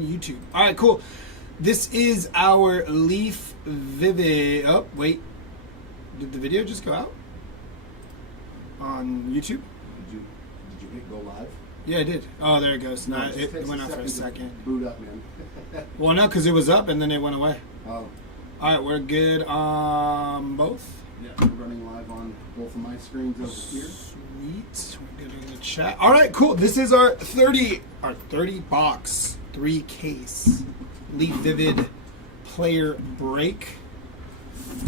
on YouTube. All right, cool. This is our Leaf Vivid. Oh, wait. Did the video just go out? On YouTube? Did you hit go live? Yeah, I did. Oh, there it goes. No, It went out for a second. Boot up, man. Well, no, because it was up and then it went away. Oh. All right, we're good on both. Yeah, we're running live on both of my screens over here. Sweet. We're good in the chat. All right, cool. This is our 30 box, 3 case Leaf Vivid player break.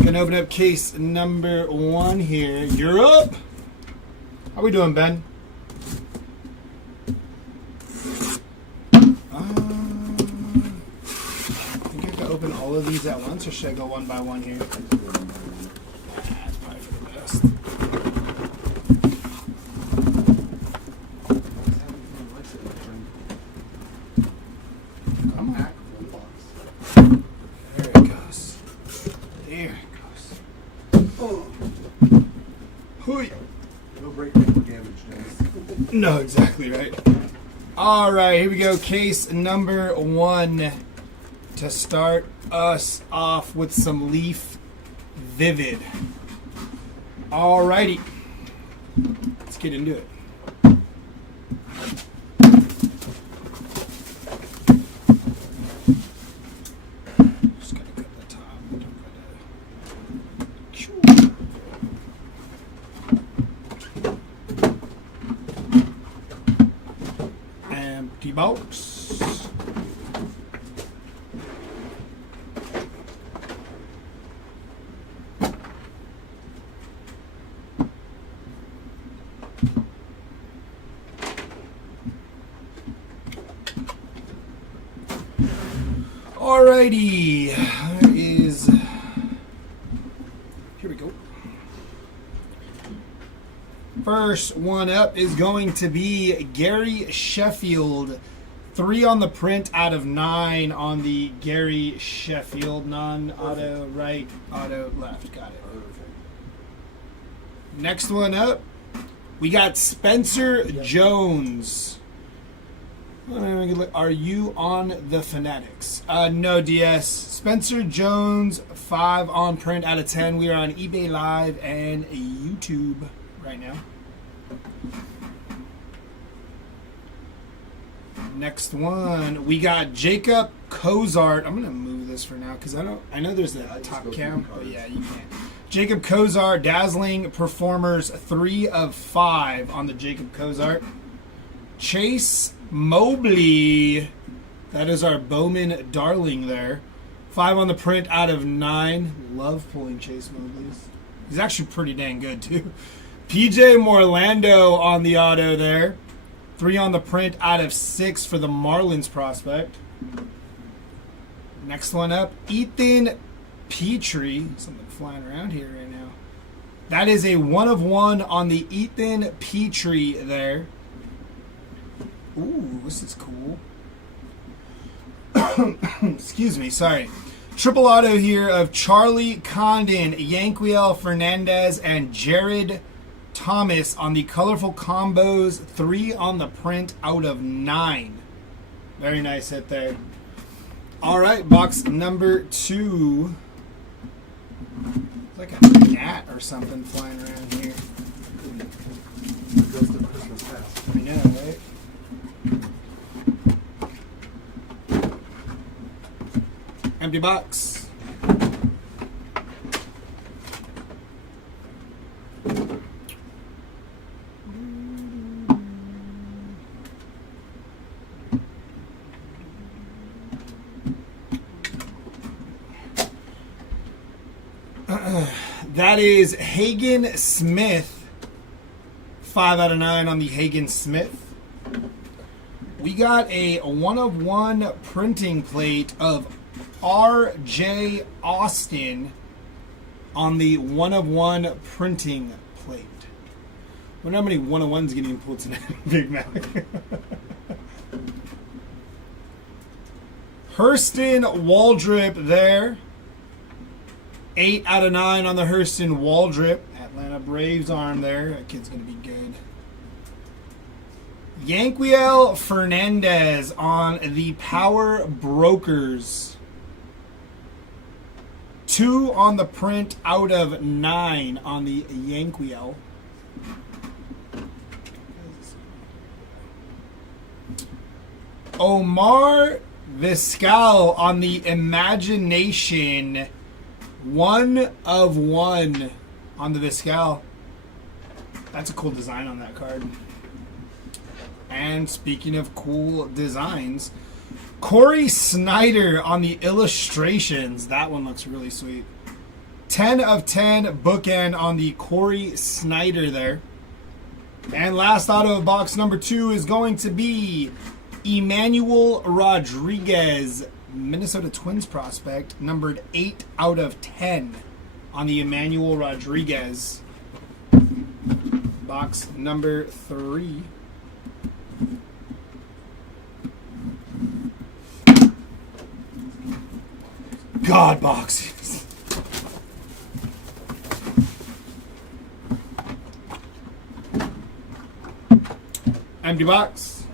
Gonna open up case number 1 here. You're up. How we doing, Ben? I think I have to open all of these at once, or should I go one by one here? That's probably for the best. Come on. There it goes. There it goes. Oh. Hooey. No break damage, Dennis. No, exactly right. All right, here we go. Case number 1 to start us off with some Leaf Vivid. All righty, let's get into it. Just gotta cut the top. Empty box. Alrighty, here we go. First one up is going to be Gary Sheffield. 3 on the print out of 9 on the Gary Sheffield. Non-auto right, auto left. Got it. Next one up, we got Spencer Jones. Are you on the Fanatics? No, DS. Spencer Jones, 5 on print out of 10. We are on eBay Live and YouTube right now. Next one, we got Jacob Cozart. I'm gonna move this for now because I know there's a top cam, but yeah, you can't. Jacob Cozart, Dazzling Performers, 3 of 5 on the Jacob Cozart. Chase Mobley, that is our Bowman darling there. 5 on the print out of 9. Love pulling Chase Mobley's. He's actually pretty dang good too. PJ Morlando on the auto there. 3 on the print out of 6 for the Marlins prospect. Next one up, Ethan Petrie. Something flying around here right now. That is a 1 of 1 on the Ethan Petrie there. Ooh, this is cool. Excuse me, sorry. Triple auto here of Charlie Condon, Yanquiel Fernandez, and Jared Thomas on the colorful combos. 3 on the print out of 9. Very nice hit there. All right, box number 2. It's like a gnat or something flying around here. Goes to Christmas fast. I know, right? Empty box. That is Hagen Smith. 5 out of 9 on the Hagen Smith. We got a 1 of 1 printing plate of R.J. Austin on the 1 of 1 printing plate. I wonder how many 1 of 1s getting pulled tonight, Big Mac. Hurston Waldrip there. 8 out of 9 on the Hurston Waldrip. Atlanta Braves arm there. That kid's going to be good. Yanquiel Fernandez on the Power Brokers. 2 on the print out of 9 on the Yanquiel. Omar Vizquel on the Imagination. 1 of 1 on the Vizquel. That's a cool design on that card. And speaking of cool designs, Corey Snyder on the illustrations. That one looks really sweet. 10 of 10 bookend on the Corey Snyder there. And last auto of box number 2 is going to be Emmanuel Rodriguez, Minnesota Twins prospect, numbered 8 out of 10 on the Emmanuel Rodriguez. Box number 3. God boxes. Empty box.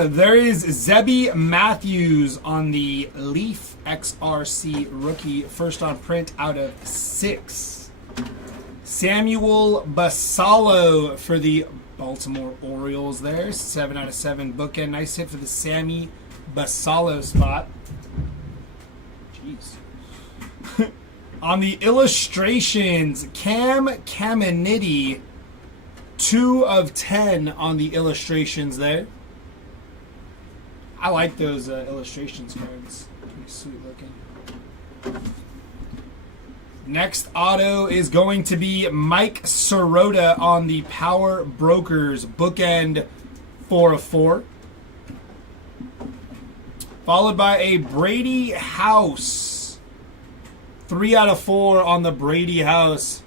There is Zebby Matthews on the Leaf XRC rookie, first on print out of 6. Samuel Basallo for the Baltimore Orioles there, 7 out of 7 bookend. Nice hit for the Sammy Basallo spot. Jeez. On the illustrations, Cam Caminiti, 2 of 10 on the illustrations there. I like those illustrations cards. Pretty sweet looking. Next auto is going to be Mike Sirota on the Power Brokers, bookend 4 of 4. Followed by a Brady House, 3 out of 4 on the Brady House.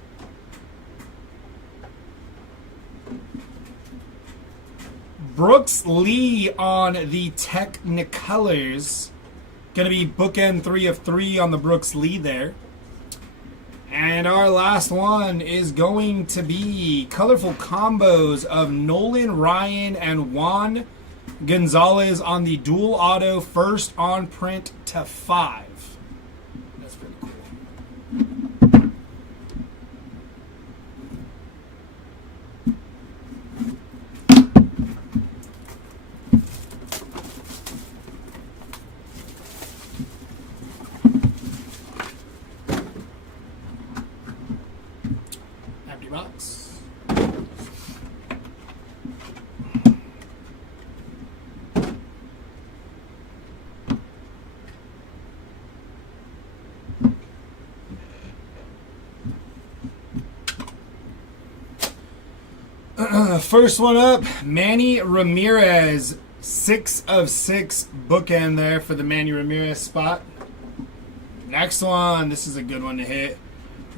Brooks Lee on the Technicolors. Going to be bookend 3 of 3 on the Brooks Lee there. And our last one is going to be colorful combos of Nolan Ryan and Juan Gonzalez on the dual auto, first on print to 5. That's pretty cool. Empty box. First one up, Manny Ramirez, 6 of 6 bookend there for the Manny Ramirez spot. Next one, this is a good one to hit.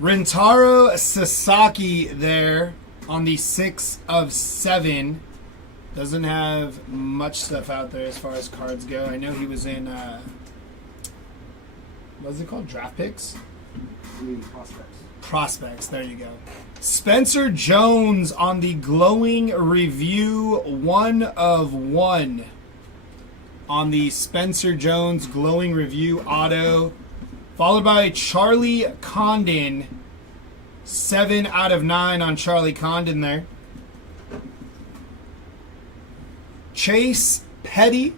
Rintaro Sasaki there on the 6 of 7. Doesn't have much stuff out there as far as cards go. I know he was in, what's it called? Draft picks? Prospects. Prospects, there you go. Spencer Jones on the glowing review, 1 of 1 on the Spencer Jones glowing review auto, followed by Charlie Condon, 7 out of 9 on Charlie Condon there. Chase Petty.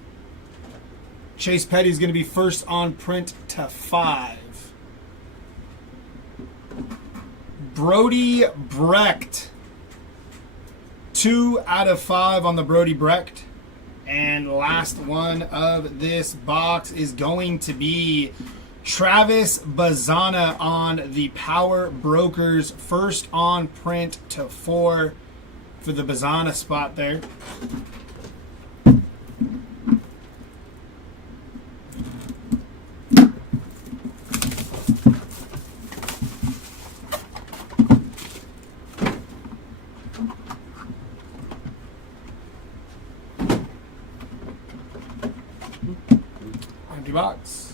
Chase Petty is going to be first on print to 5. Brody Brecht, 2 out of 5 on the Brody Brecht. And last one of this box is going to be Travis Bazana on the Power Brokers, first on print to 4 for the Bazana spot there. Empty box.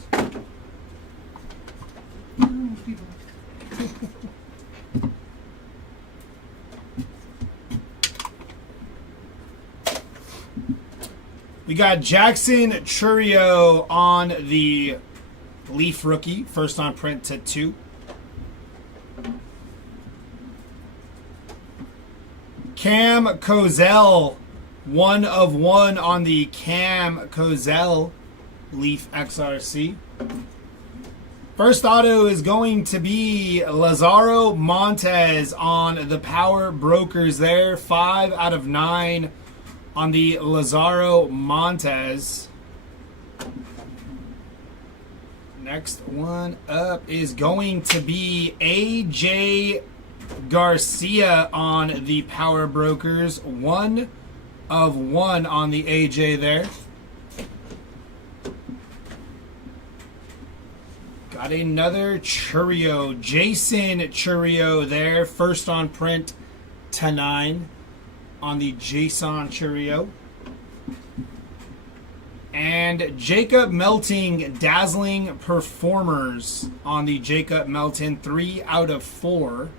We got Jackson Chourio on the Leaf rookie, first on print to 2. Cam Kozel, 1 of 1 on the Cam Kozel Leaf XRC. First auto is going to be Lazaro Montes on the Power Brokers there. 5 out of 9 on the Lazaro Montes. Next one up is going to be AJ Garcia on the Power Brokers. 1 of 1 on the AJ there. Got another Chourio. Jason Chourio there. First on print to 9 on the Jason Chourio. And Jacob Melting Dazzling Performers on the Jacob Melton. 3 out of 4.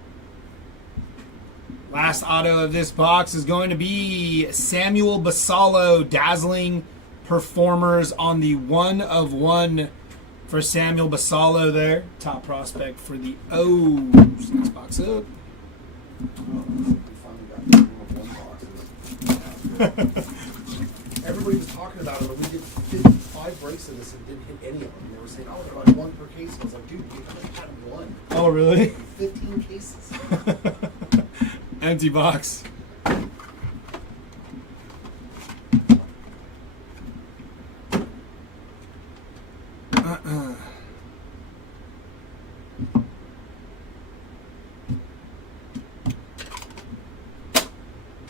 Last auto of this box is going to be Samuel Basallo Dazzling Performers on the 1 of 1 for Samuel Basallo there. Top prospect for the O's. Next box up. Everybody was talking about it, but we did 5 breaks of this and didn't hit any of them. They were saying, oh, they're like 1 per case. I was like, dude, you haven't had 1. Oh, really? 15 cases. Empty box.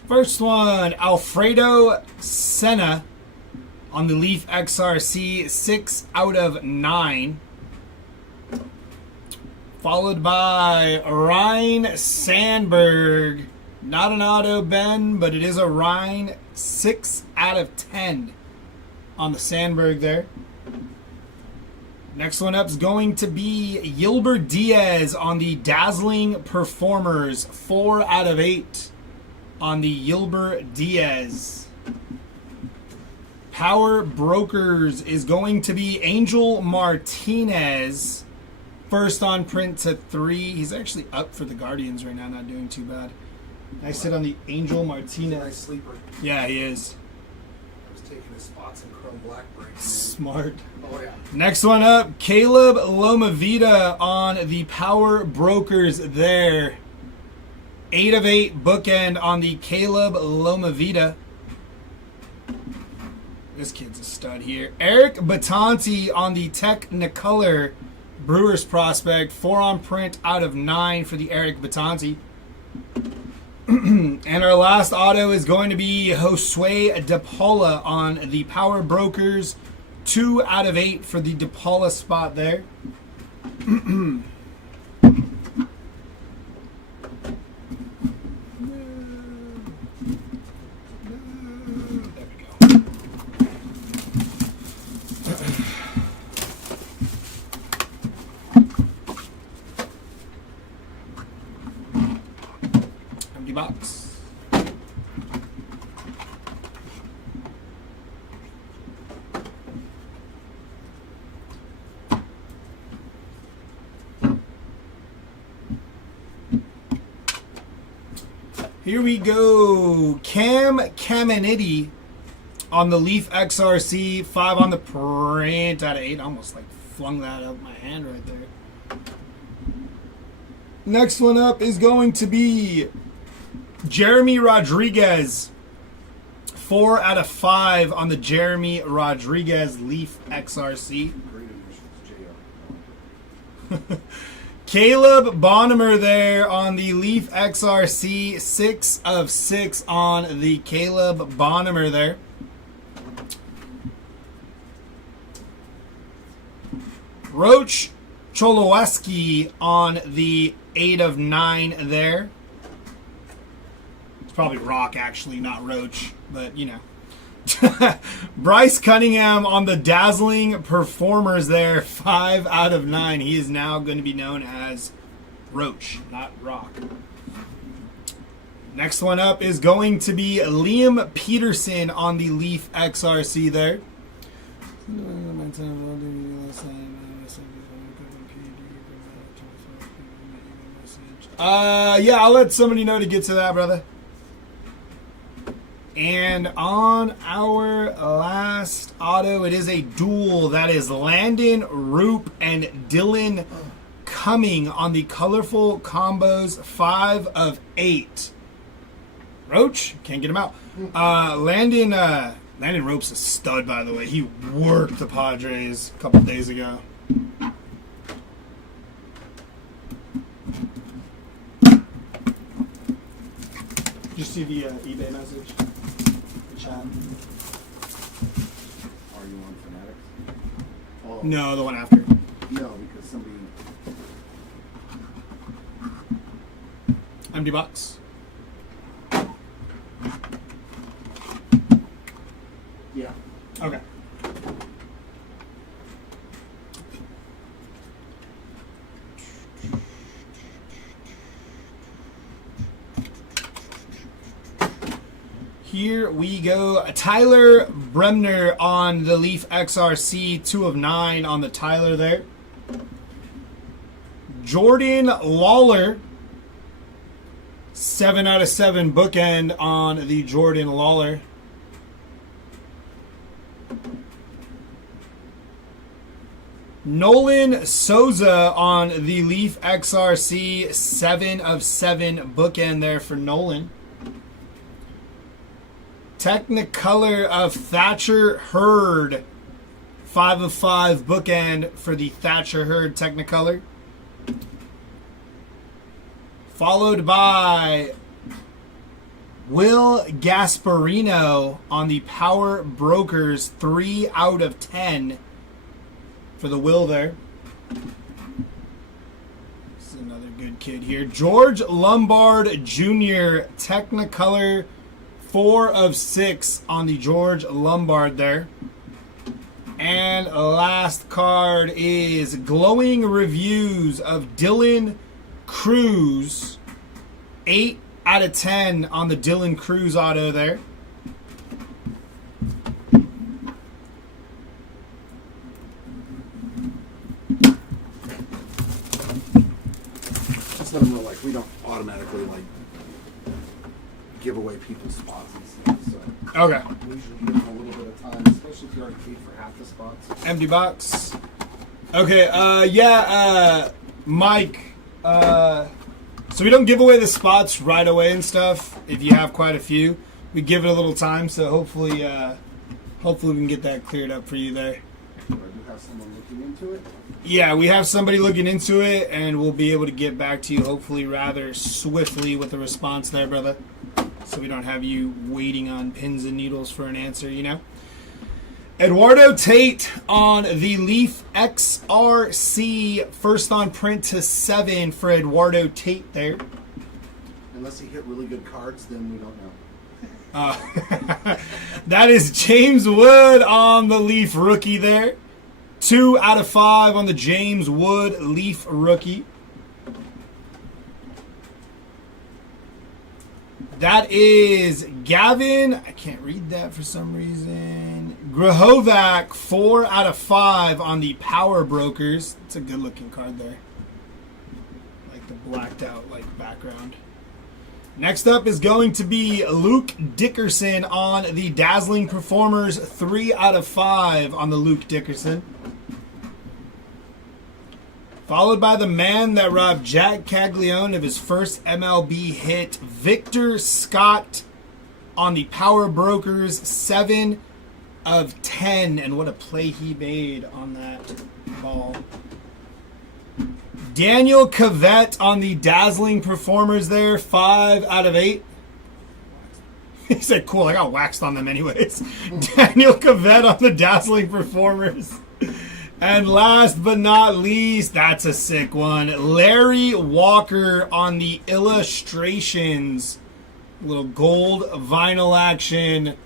First one, Alfredo Senna on the Leaf XRC, 6 out of 9. Followed by Ryan Sandberg. Not an auto, Ben, but it is a Ryan. 6 out of 10 on the Sandberg there. Next one up is going to be Yilbert Diaz on the Dazzling Performers. 4 out of 8 on the Yilbert Diaz. Power Brokers is going to be Angel Martinez. First on print to 3. He's actually up for the Guardians right now, not doing too bad. Nice hit on the Angel Martinez. Nice sleeper. Yeah, he is. I was taking his spots in Chrome Black breaks. Smart. Oh, yeah. Next one up, Caleb Lomavita on the Power Brokers there. 8 of 8 bookend on the Caleb Lomavita. This kid's a stud here. Eric Batanti on the Technicolor Brewers prospect. 4 on print out of 9 for the Eric Batanti. And our last auto is going to be Josue DePaula on the Power Brokers. 2 out of 8 for the DePaula spot there. Empty box. Here we go. Cam Caminiti on the Leaf XRC. 5 on the print out of 8. Almost like flung that out of my hand right there. Next one up is going to be Jeremy Rodriguez. 4 out of 5 on the Jeremy Rodriguez Leaf XRC. Great initials, JR. Caleb Bonnemer there on the Leaf XRC. 6 of 6 on the Caleb Bonnemer there. Roach Choloweski on the 8 of 9 there. It's probably Rock, actually, not Roach, but you know. Bryce Cunningham on the Dazzling Performers there, 5 out of 9. He is now going to be known as Roach, not Rock. Next one up is going to be Liam Peterson on the Leaf XRC there. Yeah, I'll let somebody know to get to that, brother. And on our last auto, it is a duel. That is Landon Roop and Dylan Cumming on the Colorful Combos, 5 of 8. Roach, can't get him out. Landon Roop's a stud, by the way. He worked the Padres a couple days ago. Did you see the eBay message? The chat? Are you on Fanatics? Oh. No, the one after. No, because somebody. Empty box. Yeah. Okay. Here we go. Tyler Bremner on the Leaf XRC, 2 of 9 on the Tyler there. Jordan Lawler, 7 out of 7 bookend on the Jordan Lawler. Nolan Souza on the Leaf XRC, 7 of 7 bookend there for Nolan. Technicolor of Thatcher Hurd, 5 of 5 bookend for the Thatcher Hurd Technicolor. Followed by Will Gasparino on the Power Brokers, 3 out of 10 for the Will there. This is another good kid here. George Lombard Jr. Technicolor, 4 of 6 on the George Lombard there. And last card is glowing reviews of Dylan Cruz, 8 out of 10 on the Dylan Cruz auto there. Just let them know, like, we don't automatically, like, give away people's spots and stuff, so. Okay. We usually give them a little bit of time, especially if you already paid for half the spots. Empty box. Okay, Mike, so we don't give away the spots right away and stuff. If you have quite a few, we give it a little time, so hopefully we can get that cleared up for you there. Do I do have someone looking into it? Yeah, we have somebody looking into it, and we'll be able to get back to you hopefully rather swiftly with a response there, brother. So we don't have you waiting on pins and needles for an answer, you know? Eduardo Tate on the Leaf XRC, first on print to 7 for Eduardo Tate there. Unless he hit really good cards, then we don't know. That is James Wood on the Leaf rookie there. 2 out of 5 on the James Wood Leaf rookie. That is Gavin, I can't read that for some reason, Grahovac, 4 out of 5 on the Power Brokers. It's a good looking card there. Like the blacked out like background. Next up is going to be Luke Dickerson on the Dazzling Performers, 3 out of 5 on the Luke Dickerson. Followed by the man that robbed Jack Caglione of his first MLB hit, Victor Scott on the Power Brokers, 7 of 10. And what a play he made on that ball. Daniel Cavett on the Dazzling Performers there, 5 out of 8. He said, cool, I got waxed on them anyways. Daniel Cavett on the Dazzling Performers. And last but not least, that's a sick one, Larry Walker on the Illustrations. Little gold vinyl action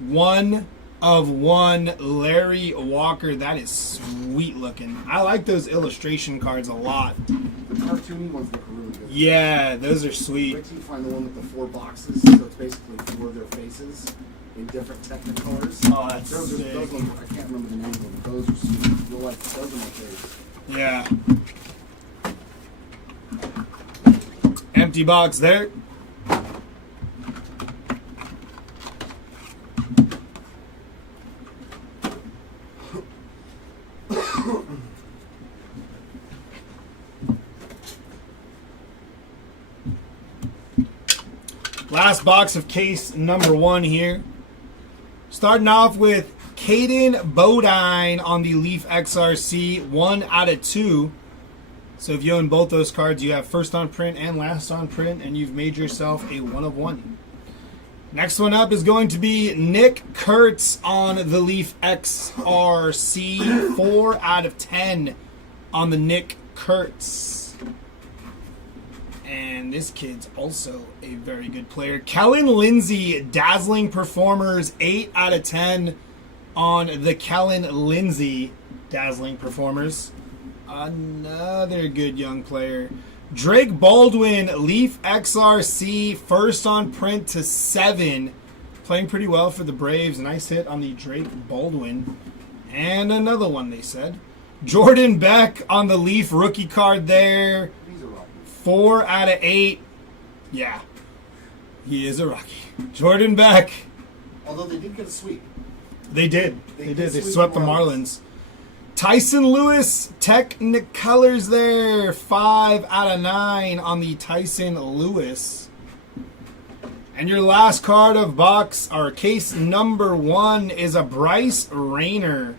1 of 1 Larry Walker. That is sweet looking. I like those illustration cards a lot. The cartoony ones look really good. Yeah, those are sweet. Wait till you find the one with the 4 boxes, so it's basically 4 of their faces in different Technicolors. Oh, that's sick. Those ones, I can't remember the name of them, but those are sweet. You'll like those are my favorite. Yeah. Empty box there. Last box of case number 1 here. Starting off with Caden Bodine on the Leaf XRC, 1 out of 2. So if you own both those cards, you have first on print and last on print, and you've made yourself a 1 of 1. Next one up is going to be Nick Kurtz on the Leaf XRC, 4 out of 10 on the Nick Kurtz. And this kid's also a very good player. Kellen Lindsay, Dazzling Performers, 8 out of 10 on the Kellen Lindsay Dazzling Performers. Another good young player. Drake Baldwin, Leaf XRC, first on print to 7. Playing pretty well for the Braves. Nice hit on the Drake Baldwin. And another one, they said. Jordan Beck on the Leaf rookie card there. 4 out of 8. Yeah. He is a Rocky. Jordan Beck. Although they did get a sweep. They did. They did swept the Marlins. Tyson Lewis, Technicolors there. 5 out of 9 on the Tyson Lewis. And your last card of box, or case number 1, is a Bryce Rayner.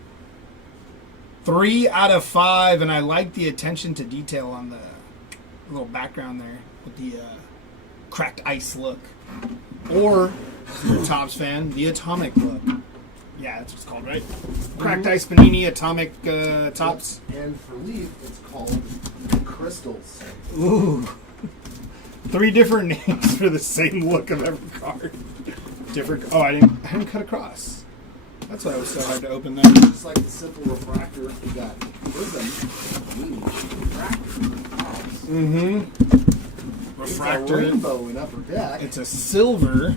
3 out of 5. And I like the attention to detail on the little background there with the cracked ice look. Or, if you're a Topps fan, the atomic look. Yeah, that's what it's called, right? Cracked ice panini atomic Topps. And for Leaf, it's called Crystals. Ooh. 3 different names for the same look of every card. Different. Oh, I didn't cut across. That's why it was so hard to open there. Just like the simple refractor, we got prism, mini, refractor, Mm-hmm. Refractor. It's a rainbow in upper deck. It's a silver.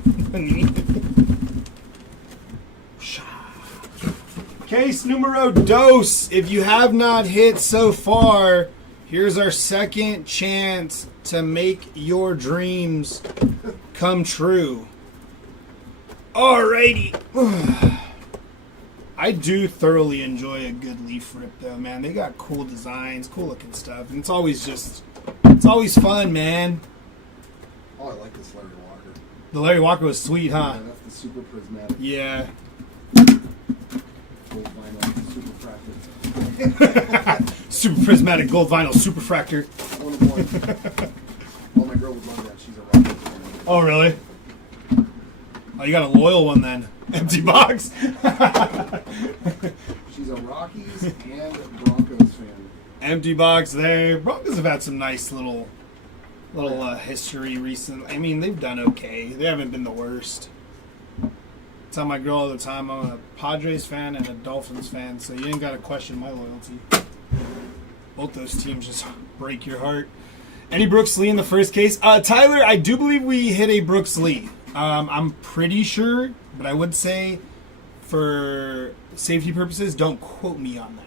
Case numero dos. If you have not hit so far, here's our second chance to make your dreams come true. Alrighty. I do thoroughly enjoy a good Leaf rip, though, man. They got cool designs, cool looking stuff, and it's always fun, man. Oh, I like this Larry Walker. The Larry Walker was sweet, huh? Yeah, that's the super prismatic. Yeah. Gold vinyl, super fractal. Super prismatic gold vinyl superfractor. 1 of 1. Oh, my girl would love that. She's a Rockies fan. Oh, really? Oh, you got a loyal one then. Empty box. She's a Rockies and Broncos fan. Empty box there. Broncos have had some nice little history recently. I mean, they've done okay. They haven't been the worst. I tell my girl all the time I'm a Padres fan and a Dolphins fan, so you ain't got to question my loyalty. Both those teams just break your heart. Any Brooks Lee in the first case? Tyler, I do believe we hit a Brooks Lee. I'm pretty sure, but I would say for safety purposes, don't quote me on that.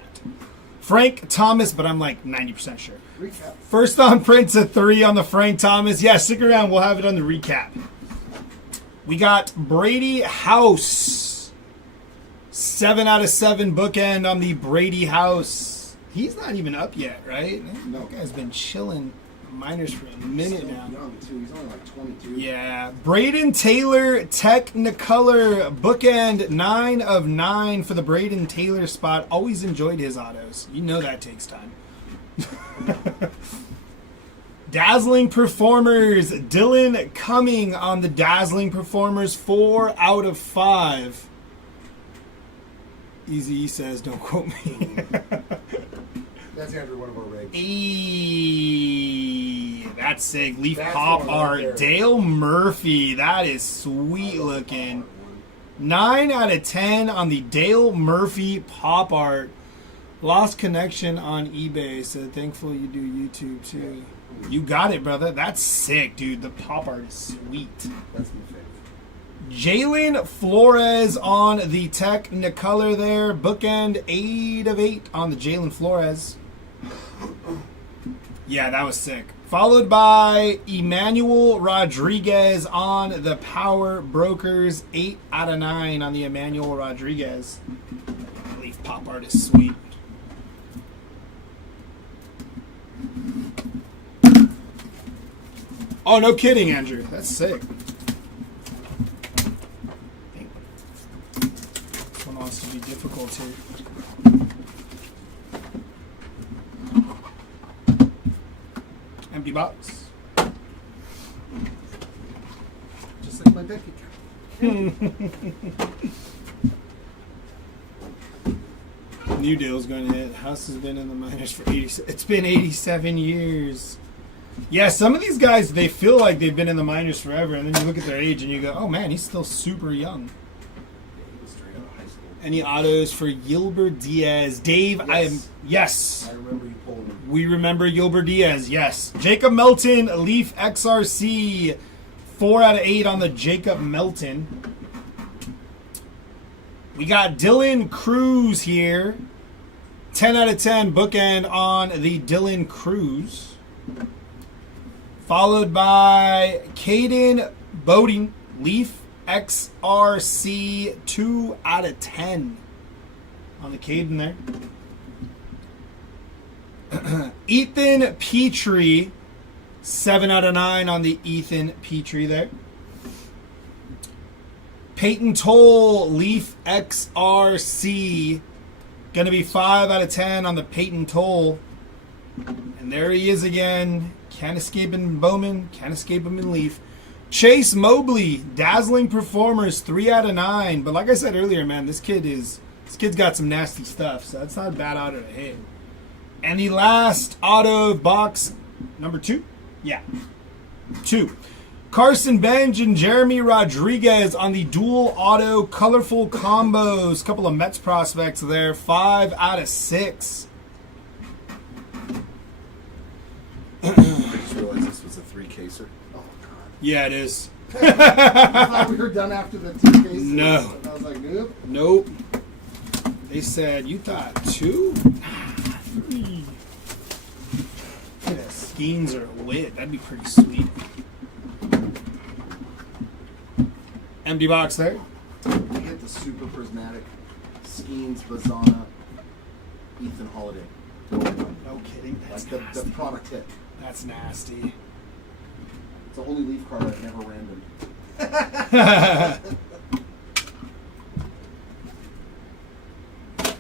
Frank Thomas, but I'm like 90% sure. Recap. First on print's a 3 on the Frank Thomas. Yeah, stick around. We'll have it on the recap. We got Brady House. 7 out of 7 bookend on the Brady House. He's not even up yet, right? No. That guy's been chilling minors for a minute Still now. young, too. He's only like 22. Yeah. Braden Taylor, Technicolor, bookend, 9 of 9 for the Braden Taylor spot. Always enjoyed his autos. You know that takes time. Dazzling Performers, Dylan Cumming on the Dazzling Performers, 4 out of 5. Easy says, don't quote me. That's Andrew, one of our rigs. That's sick. Leaf That's pop one right art. there. Dale Murphy. That is sweet looking. 9 out of 10 on the Dale Murphy pop art. Lost connection on eBay, so thankful you do YouTube too. You got it, brother. That's sick, dude. The pop art is sweet. That's my favorite. Jalen Flores on the Technicolor there. Bookend 8 of 8 on the Jalen Flores. Yeah, that was sick. Followed by Emmanuel Rodriguez on the Power Brokers. 8 out of 9 on the Emmanuel Rodriguez. Leaf pop art is sweet. Oh, no kidding, Andrew. That's sick. This one wants to be difficult here. Empty box. Just like my bank account. New deal's going to hit. House has been in the minors for 80. It's been 87 years. Yeah, some of these guys, they feel like they've been in the minors forever, and then you look at their age and you go, oh man, he's still super young. He was straight out of high school. Any autos for Gilbert Diaz? Dave, Yes. yes. I remember you pulling him. We remember Gilbert Diaz, yes. Jacob Melton, Leaf XRC, 4 out of 8 on the Jacob Melton. We got Dylan Cruz here. 10 out of 10 bookend on the Dylan Cruz. Followed by Caden Boding, Leaf XRC, 2 out of 10 on the Caden there. Ethan Petrie, 7 out of 9 on the Ethan Petrie there. Peyton Toll, Leaf XRC, going to be 5 out of 10 on the Peyton Toll. And there he is again. Can't escape him in Bowman. Can't escape him in Leaf. Chase Mobley, Dazzling Performers, 3 out of 9. But like I said earlier, man, this kid's got some nasty stuff. So that's not a bad auto to hit. And the last auto of box number 2. Yeah. 2. Carson Bench and Jeremy Rodriguez on the dual auto colorful combos. Couple of Mets prospects there. 5 out of 6. I just realized this was a 3-caser. Oh, God. Yeah, it is. I thought we were done after the 2 cases. No. I was like, nope. Nope. They said, you thought 2? 3. Look at that. Skeins are lit. That'd be pretty sweet. Empty box there. We hit the super prismatic Skeens, Bazana, Ethan Holiday. No kidding. That's Like nasty. the product hit. That's nasty. It's a holy leaf card I've never random.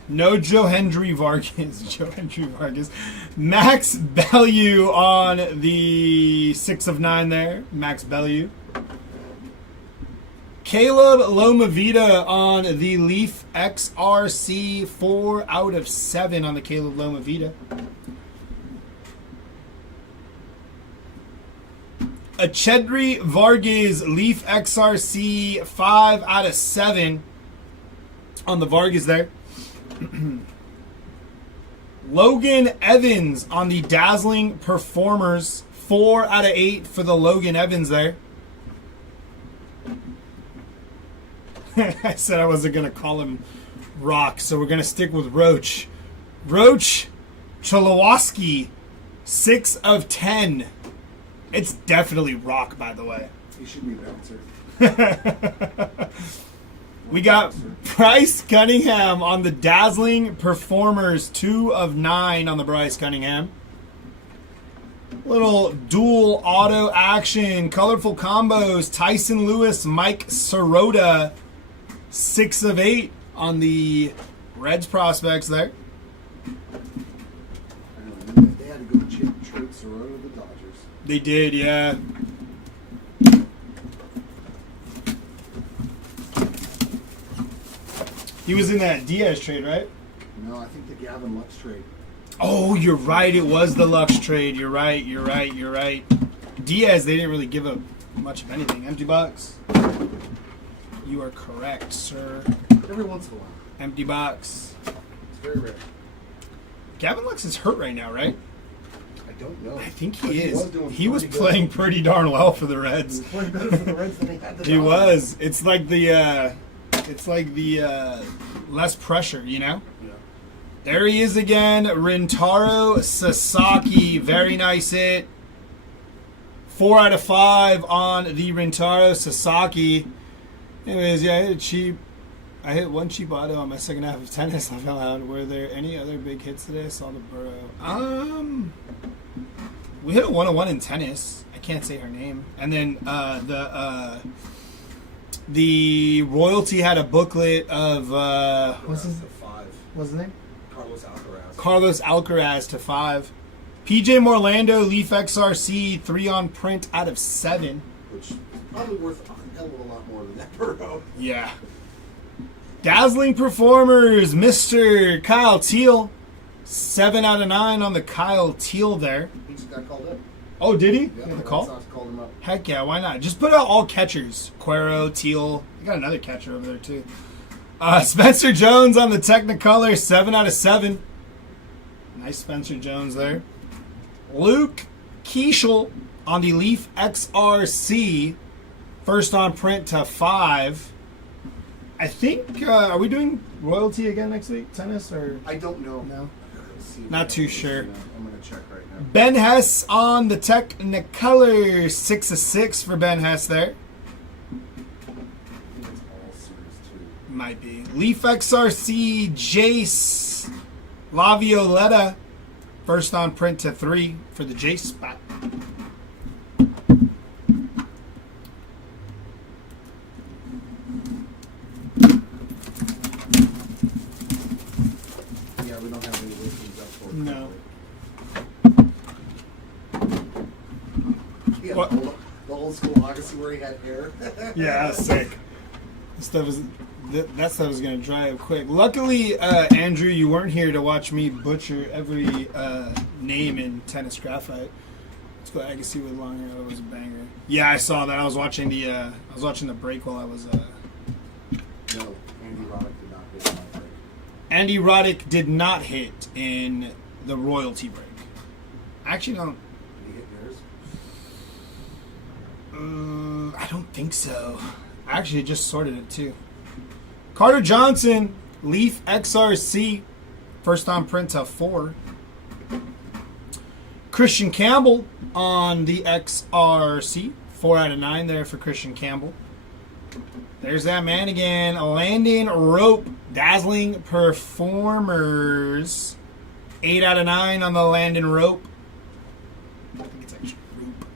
No Joe Hendry Vargas. Joe Hendry Vargas. Max Bellew on the 6 of 9 there. Max Bellew. Caleb Lomavita on the Leaf XRC. 4 out of 7 on the Caleb Lomavita. Achedri Vargas, Leaf XRC, 5 out of 7 on the Vargas there. Logan Evans on the Dazzling Performers, 4 out of 8 for the Logan Evans there. I said I wasn't going to call him Rock, so we're going to stick with Roach. Roach Cholowoski, 6 of 10. It's definitely Rock, by the way. He should be bouncer. We got Bryce Cunningham on the Dazzling Performers, 2 of 9 on the Bryce Cunningham. Little dual auto action, colorful combos. Tyson Lewis, Mike Sirota, 6 of 8 on the Reds prospects there. I know, they had to go trade Sirota to the Dodgers. They did, yeah. He was in that Diaz trade, right? No, I think the Gavin Lux trade. Oh, you're right. It was the Lux trade. You're right. Diaz, they didn't really give up much of anything. Empty box. You are correct, sir. Every once in a while. Empty box. It's very rare. Gavin Lux is hurt right now, right? I don't know. I think But he is. doing He was pretty good. playing pretty darn well for the He Reds. was playing better for the Reds than he had the He Dodgers. was. It's like the less pressure, you know? Yeah. There he is again, Rintaro Sasaki. Very nice hit. 4 out of 5 on the Rintaro Sasaki. Anyways, yeah, I hit one cheap auto on my second half of tennis. I fell out. Were there any other big hits today? I saw the Burrow. We hit a 101 in tennis. I can't say her name. And then the royalty had a booklet of What's his name? Carlos Alcaraz. Carlos Alcaraz to 5. PJ Morlando, Leaf XRC, 3 on print out of 7. Which is probably worth a hell of a lot more than that Burrow. Yeah. Dazzling Performers, Mr. Kyle Teal. 7 out of 9 on the Kyle Teal there. He just got called up. Oh, did he? Yeah, Get the the Red call? Sox called him up. Heck yeah, why not? Just put out all catchers. Cuero, Teal. You got another catcher over there, too. Spencer Jones on the Technicolor, 7 out of 7. Nice Spencer Jones there. Luke Keishel on the Leaf XRC. First on print to 5. I think, are we doing royalty again next week? Tennis or? I don't know. No. Let's see. Not too sure. I'm going to check right now. Ben Hess on the Technicolor. 6 of 6 for Ben Hess there. I think it's all series 2. Might be. Leaf XRC, Jace, Lavioletta. First on print to 3 for the Jace spot. Yeah, we don't have any rankings up for it. No. Yeah, What? the old school Odyssey where he had hair. Yeah, that's sick. That stuff is going to dry up quick. Luckily, Andrew, you weren't here to watch me butcher every name in Tennis Graphite. Let's go Agassi with long hair. That was a banger. Yeah, I saw that. I was watching the break while I was. No, Andy Roddick did not hit my break. Andy Roddick did not hit in the royalty break. Actually, no. Did he hit yours? I don't think so. I actually just sorted it too. Carter Johnson, Leaf XRC, first on print to 4. Christian Campbell on the XRC, 4 out of 9 there for Christian Campbell. There's that man again, Landon Rope, Dazzling Performers, 8 out of 9 on the Landon Rope. I think it's actually Rope.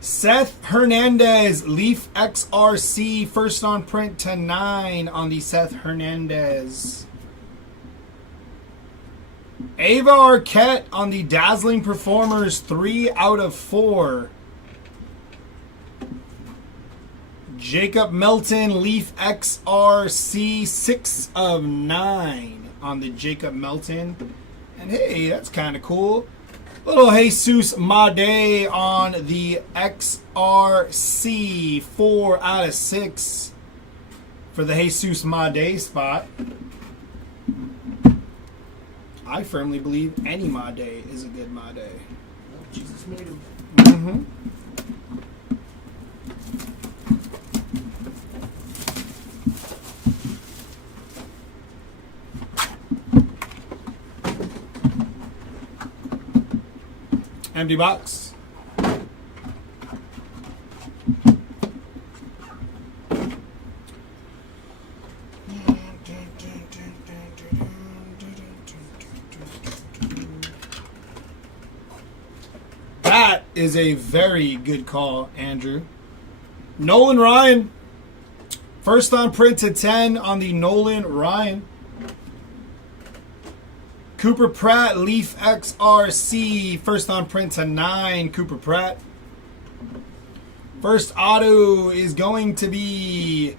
Seth Hernandez, Leaf XRC, first on print to 9 on the Seth Hernandez. Ava Arquette on the Dazzling Performers, 3 out of 4. Jacob Melton, Leaf XRC, 6 of 9 on the Jacob Melton. And hey, that's kind of cool. Little Jesus Made on the XRC, 4 out of 6 for the Jesus Made spot. I firmly believe any Made is a good Made. No, Jesus made him. Mm-hmm. Empty box. That is a very good call, Andrew. Nolan Ryan. First on print to 10 on the Nolan Ryan. Cooper Pratt, Leaf XRC, first on print to 9, Cooper Pratt. First auto is going to be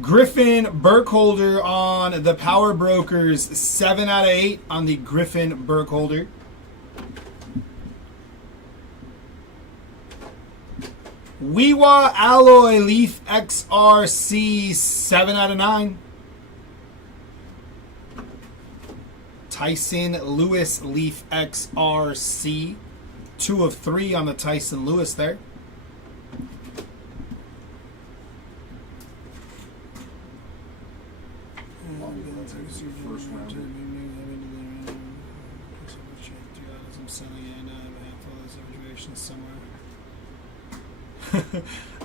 Griffin Burkholder on the Power Brokers, 7 out of 8 on the Griffin Burkholder. Weewa Alloy Leaf XRC 7/9. Tyson Lewis Leaf XRC 2 of 3 on the Tyson Lewis there. First round. I'm selling it. I have a handful of those observations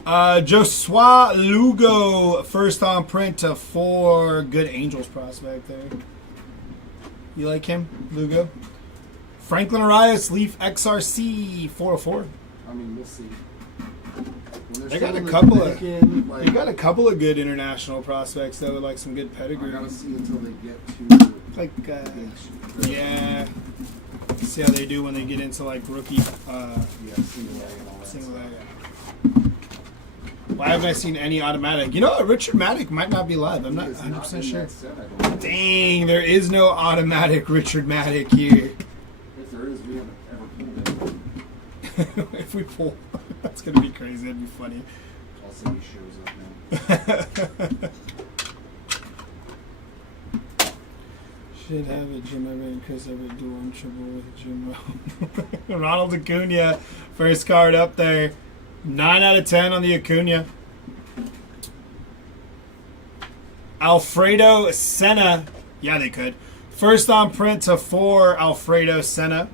somewhere. Joshua Lugo, first on print to 4. Good Angels prospect there. You like him, Lugo? Franklin Arias, Leaf XRC 404. I mean, we'll see. They got a couple of good international prospects though, with like some good pedigree. I gotta see until they get to like yeah. See how they do when they get into like rookie single A and all that. single A. Why haven't I seen any automatic? You know what? Richard Maddock might not be live. I'm not 100% sure. Dang, there is no automatic Richard Maddock here. If there is, we haven't ever pulled it. If we pull, that's going to be crazy. That'd be funny. I'll say he shows up now. Should have a Jim Everett and Chris Everett duel in triple with Jim Ronald Acuna, first card up there. 9 out of 10 on the Acuna. Alfredo Senna. Yeah, they could. First on print to 4, Alfredo Senna.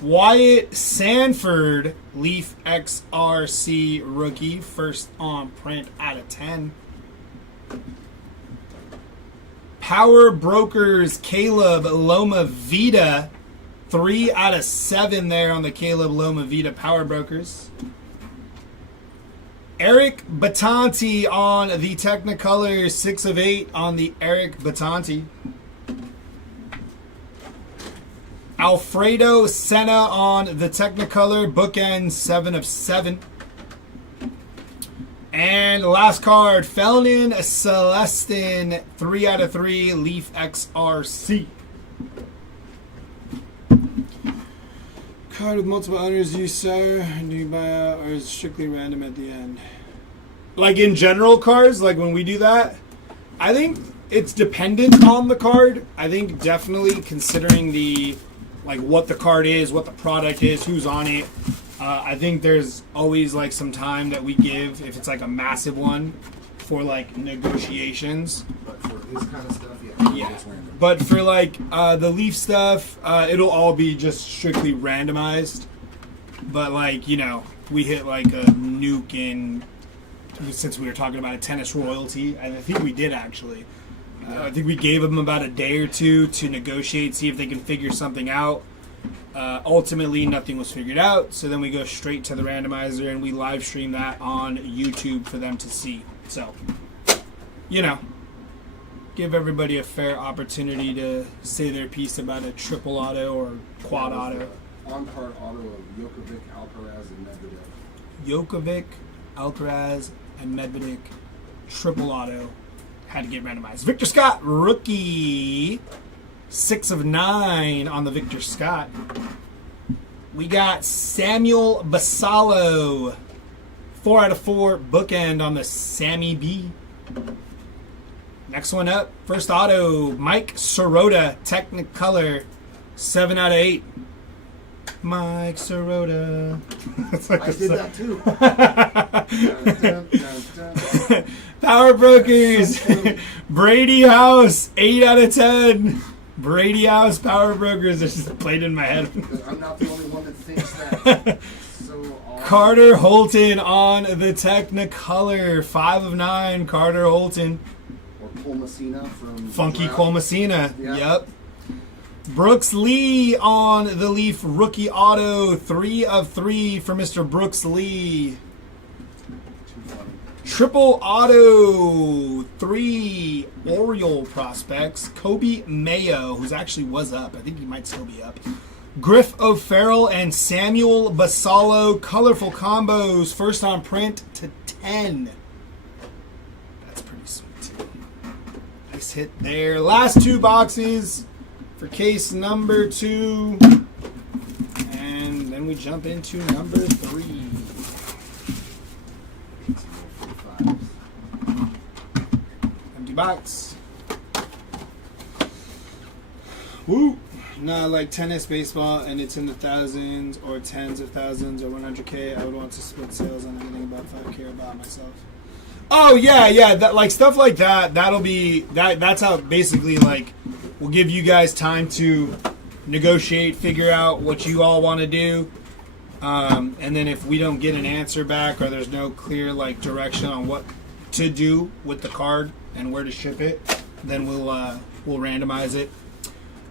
Wyatt Sanford, Leaf XRC rookie. First on print out of 10. Power Brokers, Caleb Loma Vida. 3 out of 7 there on the Caleb Loma Vida Power Brokers. Eric Batanti on the Technicolor, 6 of 8 on the Eric Batanti. Alfredo Senna on the Technicolor, bookend, 7 of 7. And last card, Felnin Celestin, 3 out of 3, Leaf XRC. Card with multiple owners, you sir, do you buy out, or is it strictly random at the end? Like in general cards, like when we do that, I think it's dependent on the card. I think definitely considering the, like what the card is, what the product is, who's on it. I think there's always like some time that we give, if it's like a massive one, for like negotiations. But for his kind of stuff, Yeah. But for like the Leaf stuff, it'll all be just strictly randomized. But like, you know, we hit like a nuke in, since we were talking about a tennis royalty, and I think we did actually. I think we gave them about a day or two to negotiate, see if they can figure something out. Ultimately, nothing was figured out, so then we go straight to the randomizer and we live stream that on YouTube for them to see. So, you know, give everybody a fair opportunity to say their piece about a triple auto or quad auto. On-card auto of Jokovic, Alcaraz, and Medvedev. Jokovic, Alcaraz, and Medvedev, triple auto. Had to get randomized. Victor Scott, rookie. 6 of 9 on the Victor Scott. We got Samuel Basallo. 4 out of 4 bookend on the Sammy B. Next one up, first auto, Mike Sirota, Technicolor, 7 out of 8. Mike Sirota. Like I did that too. Dun, dun, dun. Power Brokers, Brady House, 8 out of 10. Brady House, Power Brokers. This just played in my head. I'm not the only one that thinks that. So awesome. Carter Holton on the Technicolor, 5 of 9. Carter Holton. Or Cole Messina from Funky Draft. Cole Messina. Yeah. Yep. Brooks Lee on the Leaf rookie auto, 3 of 3 for Mr. Brooks Lee. Too funny. Triple auto, 3 Oriole prospects. Kobe Mayo, who's actually was up. I think he might still be up. Griff O'Farrell and Samuel Basallo, colorful combos, first on print to 10. That's pretty sweet too. Nice hit there. Last 2 boxes for case number 2. And then we jump into number 3. box. Woo! Not like tennis, baseball, and it's in the thousands or tens of thousands or 100K. I would want to split sales on anything about 5K about myself. Oh yeah, that like stuff like that. That'll be that. That's how basically like we'll give you guys time to negotiate, figure out what you all want to do, and then if we don't get an answer back or there's no clear like direction on what to do with the card and where to ship it, then we'll randomize it.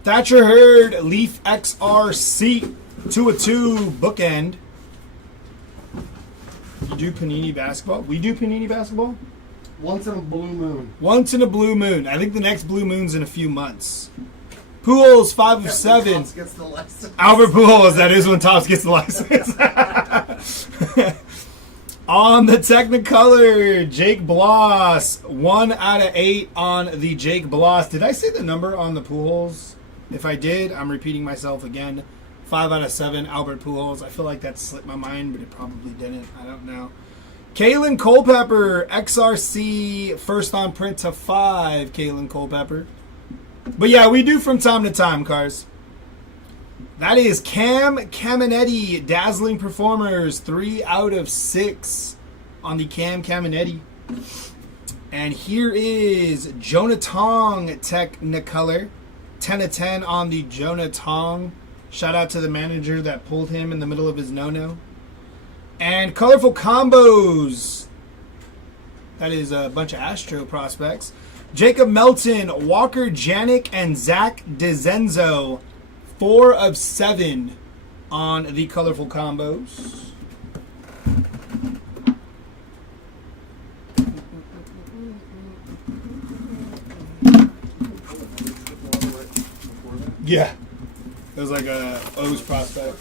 Thatcher Hurd Leaf XRC 2 of 2 bookend. You do Panini basketball? We do Panini basketball? Once in a blue moon. Once in a blue moon. I think the next blue moon's in a few months. Pujols 5 of 7. Topps gets the license. Albert Pujols, that is when Topps gets the license. On the Technicolor, Jake Bloss. 1 out of 8 on the Jake Bloss. Did I say the number on the Pujols? If I did, I'm repeating myself again. 5 out of 7, Albert Pujols. I feel like that slipped my mind, but it probably didn't. I don't know. Kalen Culpepper, XRC, first on print to 5, Kalen Culpepper. But yeah, we do from time to time, cars. That is Cam Caminetti, Dazzling Performers, 3 out of 6 on the Cam Caminetti. And here is Jonah Tong Technicolor, 10 of 10 on the Jonah Tong. Shout out to the manager that pulled him in the middle of his no-no. And Colorful Combos. That is a bunch of Astro prospects. Jacob Melton, Walker Janik, and Zach DeZenzo. 4 of 7 on the Colorful Combos. Yeah. It was like a O's prospect.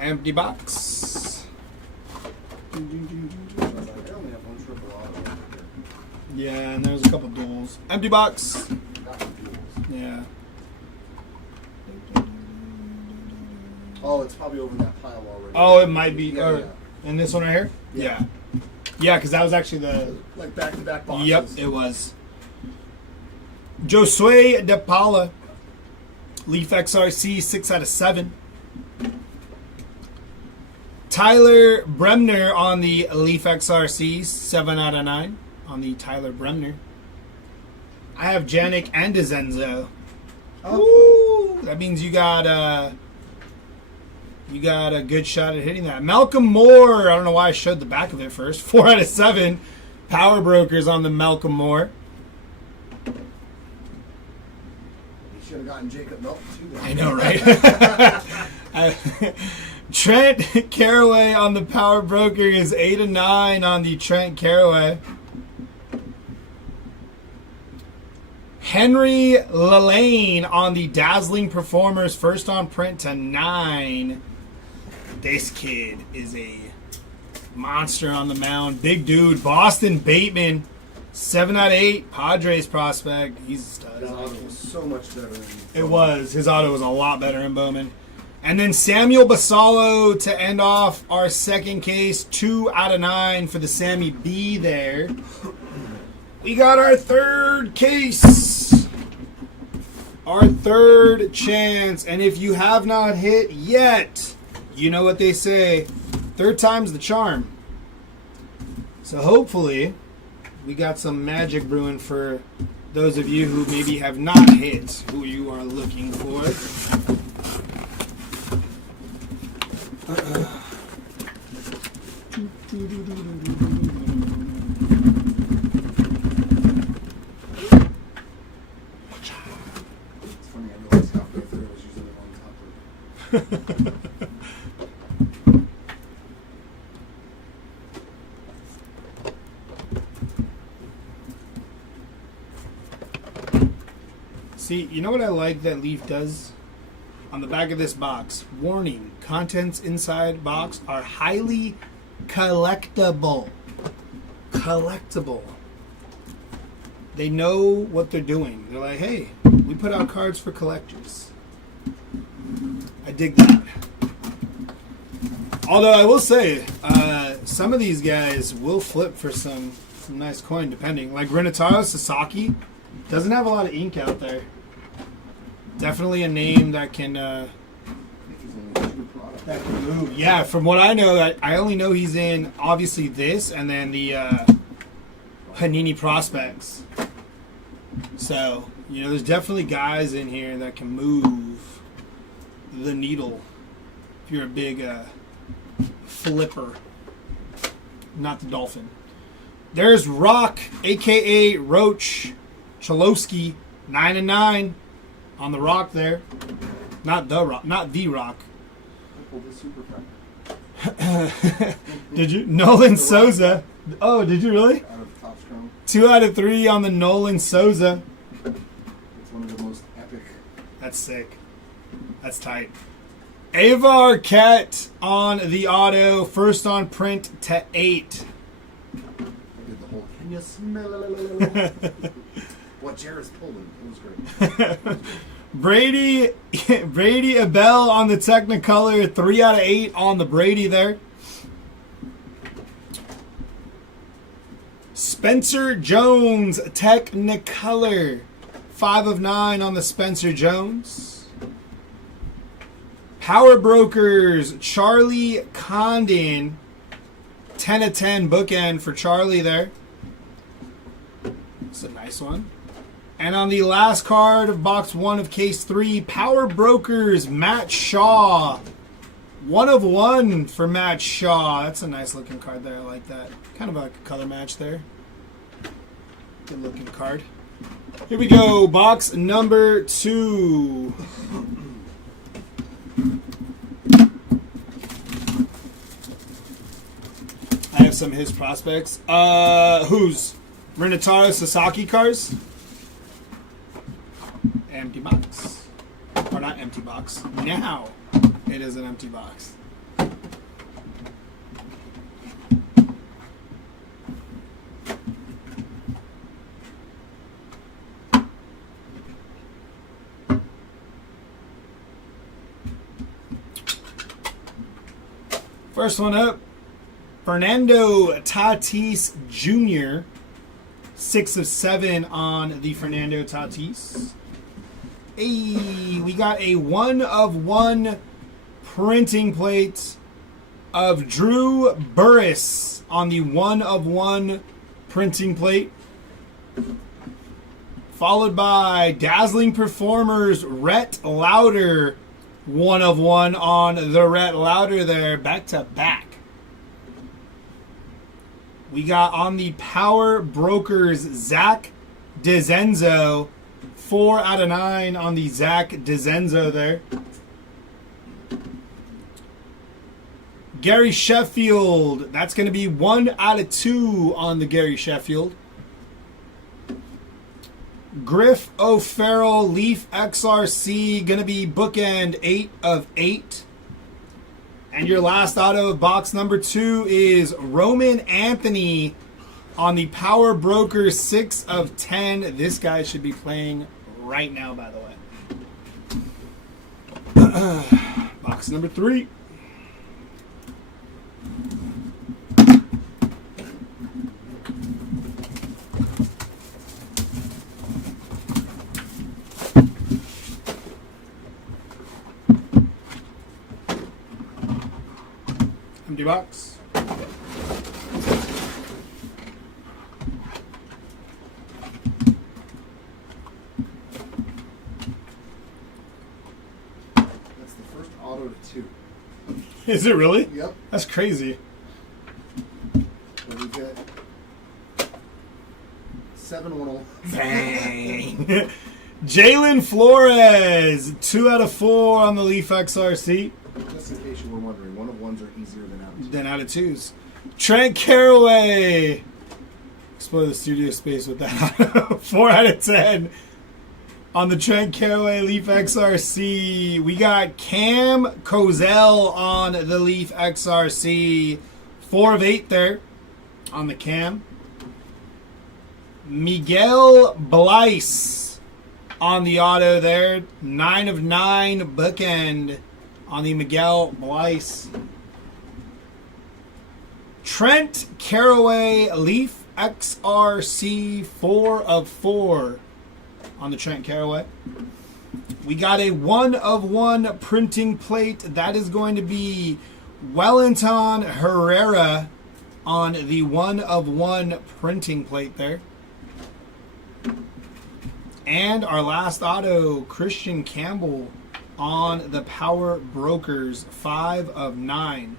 Empty box. Yeah, and there's a couple duels. Empty box. Yeah. Oh, it's probably over that pile already. Oh, it might be. Yeah, yeah. And this one right here? Yeah. Yeah, because that was actually the... Like back-to-back boxes. Yep, it was. Josue De Paula, Leaf XRC, 6 out of 7. Tyler Bremner on the Leaf XRC, 7 out of 9 on the Tyler Bremner. I have Janik and DeZenzo. Oh. Ooh, that means you got a good shot at hitting that. Malcolm Moore, I don't know why I showed the back of it first. 4 out of 7. Power Brokers on the Malcolm Moore. Should have gotten Jacob Melton too. I know, right? Trent Caraway on the Power Broker is 8 of 9 on the Trent Caraway. Henry Lalane on the Dazzling Performers, first on print to 9. This kid is a monster on the mound. Big dude. Boston Bateman, 7 out of 8. Padres prospect. He's a stud. His auto was so much better than It was. His auto was a lot better in Bowman. And then Samuel Basallo to end off our second case. 2 out of 9 for the Sammy B there. We got our third case. Our third chance. And if you have not hit yet, you know what they say. Third time's the charm. So hopefully we got some magic brewing for those of you who maybe have not hit who you are looking for. It's funny, I realized halfway through I was using the wrong topper. See, you know what I like that Leaf does? On the back of this box, warning, contents inside box are highly collectible. Collectible. They know what they're doing. They're like, hey, we put out cards for collectors. I dig that. Although I will say, some of these guys will flip for some nice coin, depending. Like Renataro Sasaki doesn't have a lot of ink out there. Definitely a name that can move. Yeah, from what I know, I only know he's in obviously this and then the Panini Prospects. So, you know, there's definitely guys in here that can move the needle if you're a big flipper. Not the Dolphin. There's Rock, a.k.a. Roach Cholowski, 9/9 on the Rock there. Not the Rock. Not the Rock. Did you? Nolan Souza. Oh, did you really? Out of Top Strong. 2 out of 3 on the Nolan Souza. It's one of the most epic. That's sick. That's tight. Ava Arquette on the auto. First on print to 8. I did the whole, can you smell what Jared's pulling? It was great. Brady Abel on the Technicolor. 3 out of 8 on the Brady there. Spencer Jones, Technicolor. 5 of 9 on the Spencer Jones. Power Brokers, Charlie Condon. 10 of 10 bookend for Charlie there. That's a nice one. And on the last card of box 1 of case 3, Power Brokers, Matt Shaw. 1 of 1 for Matt Shaw. That's a nice looking card there. I like that. Kind of like a color match there. Good looking card. Here we go. Box number 2. I have some of his prospects. Who's? Renataro Sasaki cards? Empty box. Or not empty box. Now it is an empty box. First one up, Fernando Tatis Jr. 6 of 7 on the Fernando Tatis. Hey, we got a 1 of 1 printing plate of Drew Burris on the 1 of 1 printing plate. Followed by Dazzling Performers, Rhett Lauder. 1 of 1 on the Rhett Lauder there, back to back. We got on the Power Brokers, Zach DeZenzo. 4 out of 9 on the Zach DeZenzo there. Gary Sheffield. That's going to be 1 out of 2 on the Gary Sheffield. Griff O'Farrell, Leaf XRC. Going to be bookend 8 of 8. And your last auto of box number 2 is Roman Anthony on the Power Broker, 6 of 10. This guy should be playing right now, by the way. Box number 3. Empty box. That's the first auto to 2. Is it really? Yep. That's crazy. So we get 7-1. Bang. Jalen Flores, 2 out of 4 on the Leaf XRC. Just in case you were wondering, 1 of 1s are easier than out of 2. Then out of 2s. Trent Carraway. Explore the studio space with that. 4 out of 10 on the Trent Carraway Leaf XRC. We got Cam Cozell on the Leaf XRC. 4 of 8 there on the Cam. Miguel Bleis on the auto there. 9 of 9 bookend on the Miguel Bleis. Trent Caraway Leaf XRC 4 of 4 on the Trent Caraway. We got a 1 of 1 printing plate. That is going to be Wellington Herrera on the 1 of 1 printing plate there. And our last auto, Christian Campbell on the Power Brokers, 5 of 9.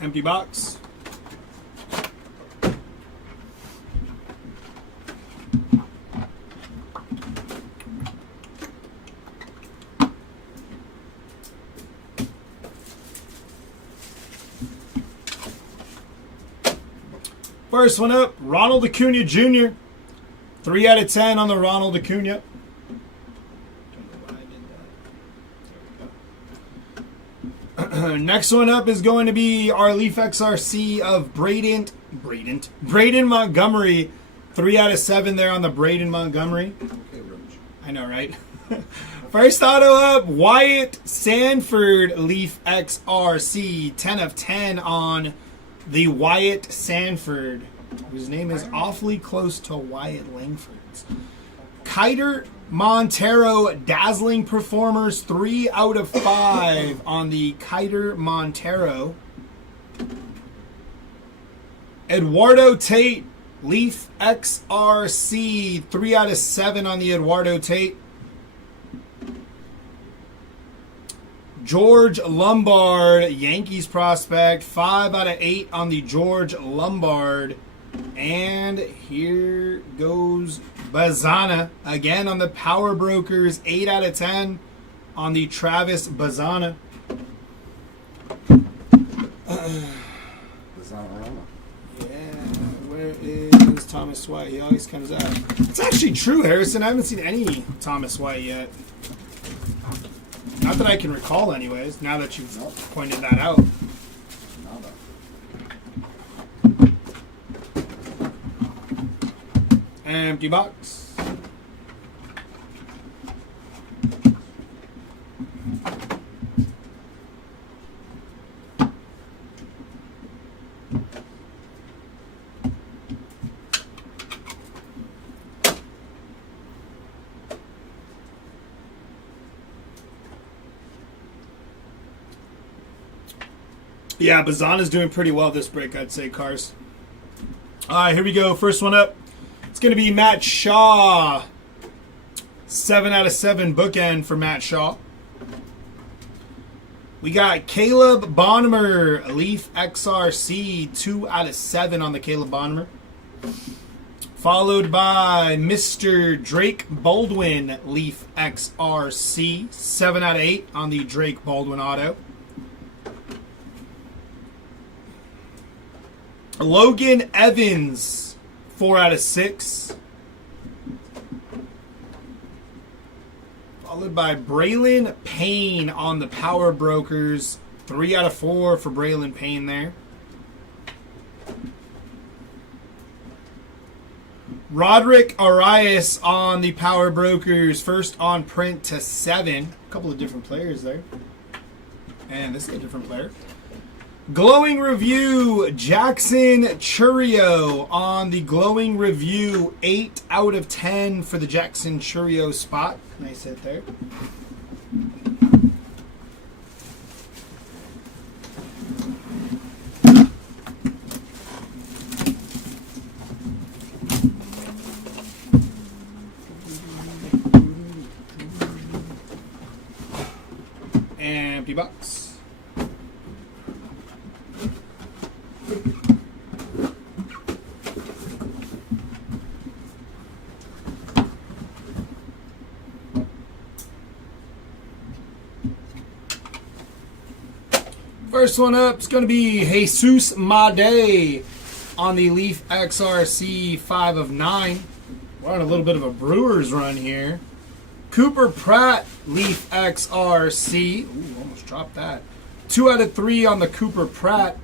Empty box. First one up, Ronald Acuna Jr. 3 out of 10 on the Ronald Acuna. Next one up is going to be our Leaf XRC of Braden Montgomery. 3 out of 7 there on the Braden Montgomery. Okay, Roach. I know, right? First auto up, Wyatt Sanford Leaf XRC. 10 of 10 on the Wyatt Sanford, whose name is awfully close to Wyatt Langford's. Kiter Montero Dazzling Performers, 3 out of 5 on the Kiter Montero. Eduardo Tate Leaf XRC, 3 out of 7 on the Eduardo Tate. George Lombard, Yankees prospect, 5 out of 8 on the George Lombard. And here goes Bazana, again on the Power Brokers, 8 out of 10 on the Travis Bazana. Yeah, where is Thomas White? He always comes out. It's actually true, Harrison. I haven't seen any Thomas White yet. Not that I can recall, anyways, now that you've pointed that out. Empty box. Yeah, Bazana's doing pretty well this break, I'd say, Cars. All right, here we go. First one up. It's going to be Matt Shaw. 7 out of 7 bookend for Matt Shaw. We got Caleb Bonner, Leaf XRC. 2 out of 7 on the Caleb Bonner. Followed by Mr. Drake Baldwin, Leaf XRC. 7 out of 8 on the Drake Baldwin auto. Logan Evans, 4 out of 6. Followed by Braylon Payne on the Power Brokers. 3 out of 4 for Braylon Payne there. Roderick Arias on the Power Brokers. First on print to 7. A couple of different players there. And this is a different player. Glowing Review, Jackson Churio on the Glowing Review, 8 out of 10 for the Jackson Churio spot. Nice hit there. Empty box. First one up is going to be Jesus Made on the Leaf XRC, 5 of 9. We're on a little bit of a Brewers run here. Cooper Pratt, Leaf XRC. Ooh, almost dropped that. 2 out of 3 on the Cooper Pratt.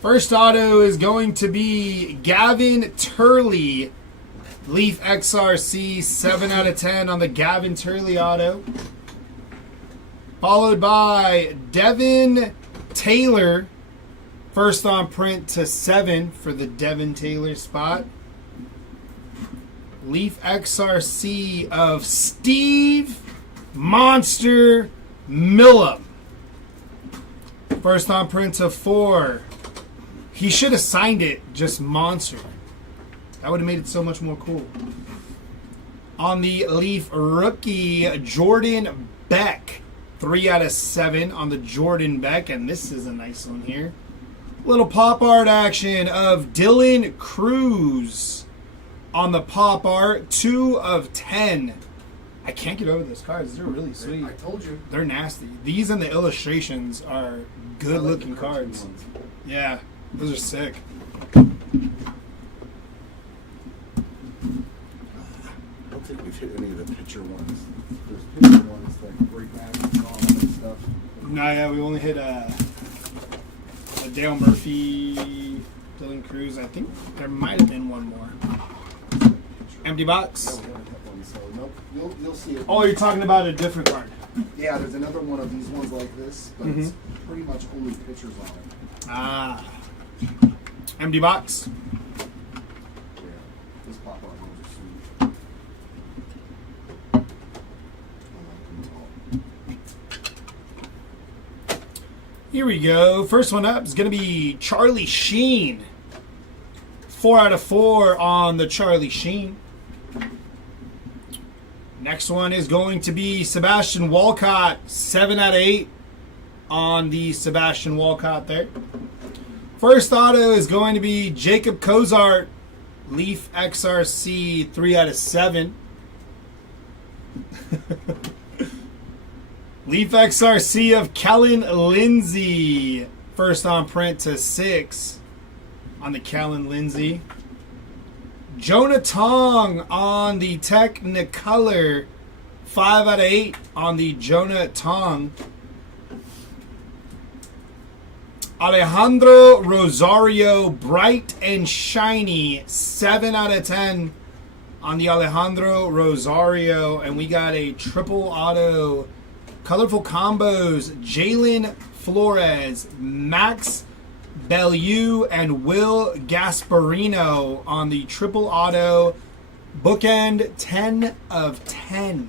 First auto is going to be Gavin Turley. Leaf XRC, 7 out of 10 on the Gavin Turley auto. Followed by Devin Taylor. First on print to 7 for the Devin Taylor spot. Leaf XRC of Steve Monster Millum. First on print to 4. He should have signed it just Monster. That would have made it so much more cool. On the Leaf rookie, Jordan Beck. 3 out of 7 on the Jordan Beck. And this is a nice one here. Little pop art action of Dylan Cruz. On the pop art, 2 of 10. I can't get over those cards. They're really sweet. I told you. They're nasty. These and the illustrations are good looking cards. Yeah, those are sick. I don't think we've hit any of the picture ones. There's picture ones like great magic and all that stuff. No, yeah, we only hit a Dale Murphy, Dylan Cruz. I think there might have been one more. Empty box. No, we haven't hit one, so nope. You'll see it. Oh, you're talking about a different card. Yeah, there's another one of these ones like this, but it's pretty much only pictures on it. Ah. Empty box. Yeah, this pop art ones are sweet. Here we go. First one up is going to be Charlie Sheen. 4 out of 4 on the Charlie Sheen. Next one is going to be Sebastian Walcott. 7 out of 8 on the Sebastian Walcott there. First auto is going to be Jacob Cozart. Leaf XRC. 3 out of 7. Leaf XRC of Kellen Lindsay. First on print to 6 on the Kellen Lindsay. Jonah Tong on the Technicolor. 5 out of 8 on the Jonah Tong. Alejandro Rosario, bright and shiny. 7 out of 10 on the Alejandro Rosario. And we got a triple auto. Colorful combos, Jalen Flores, Max Bellew, and Will Gasparino on the triple auto. Bookend 10 of 10.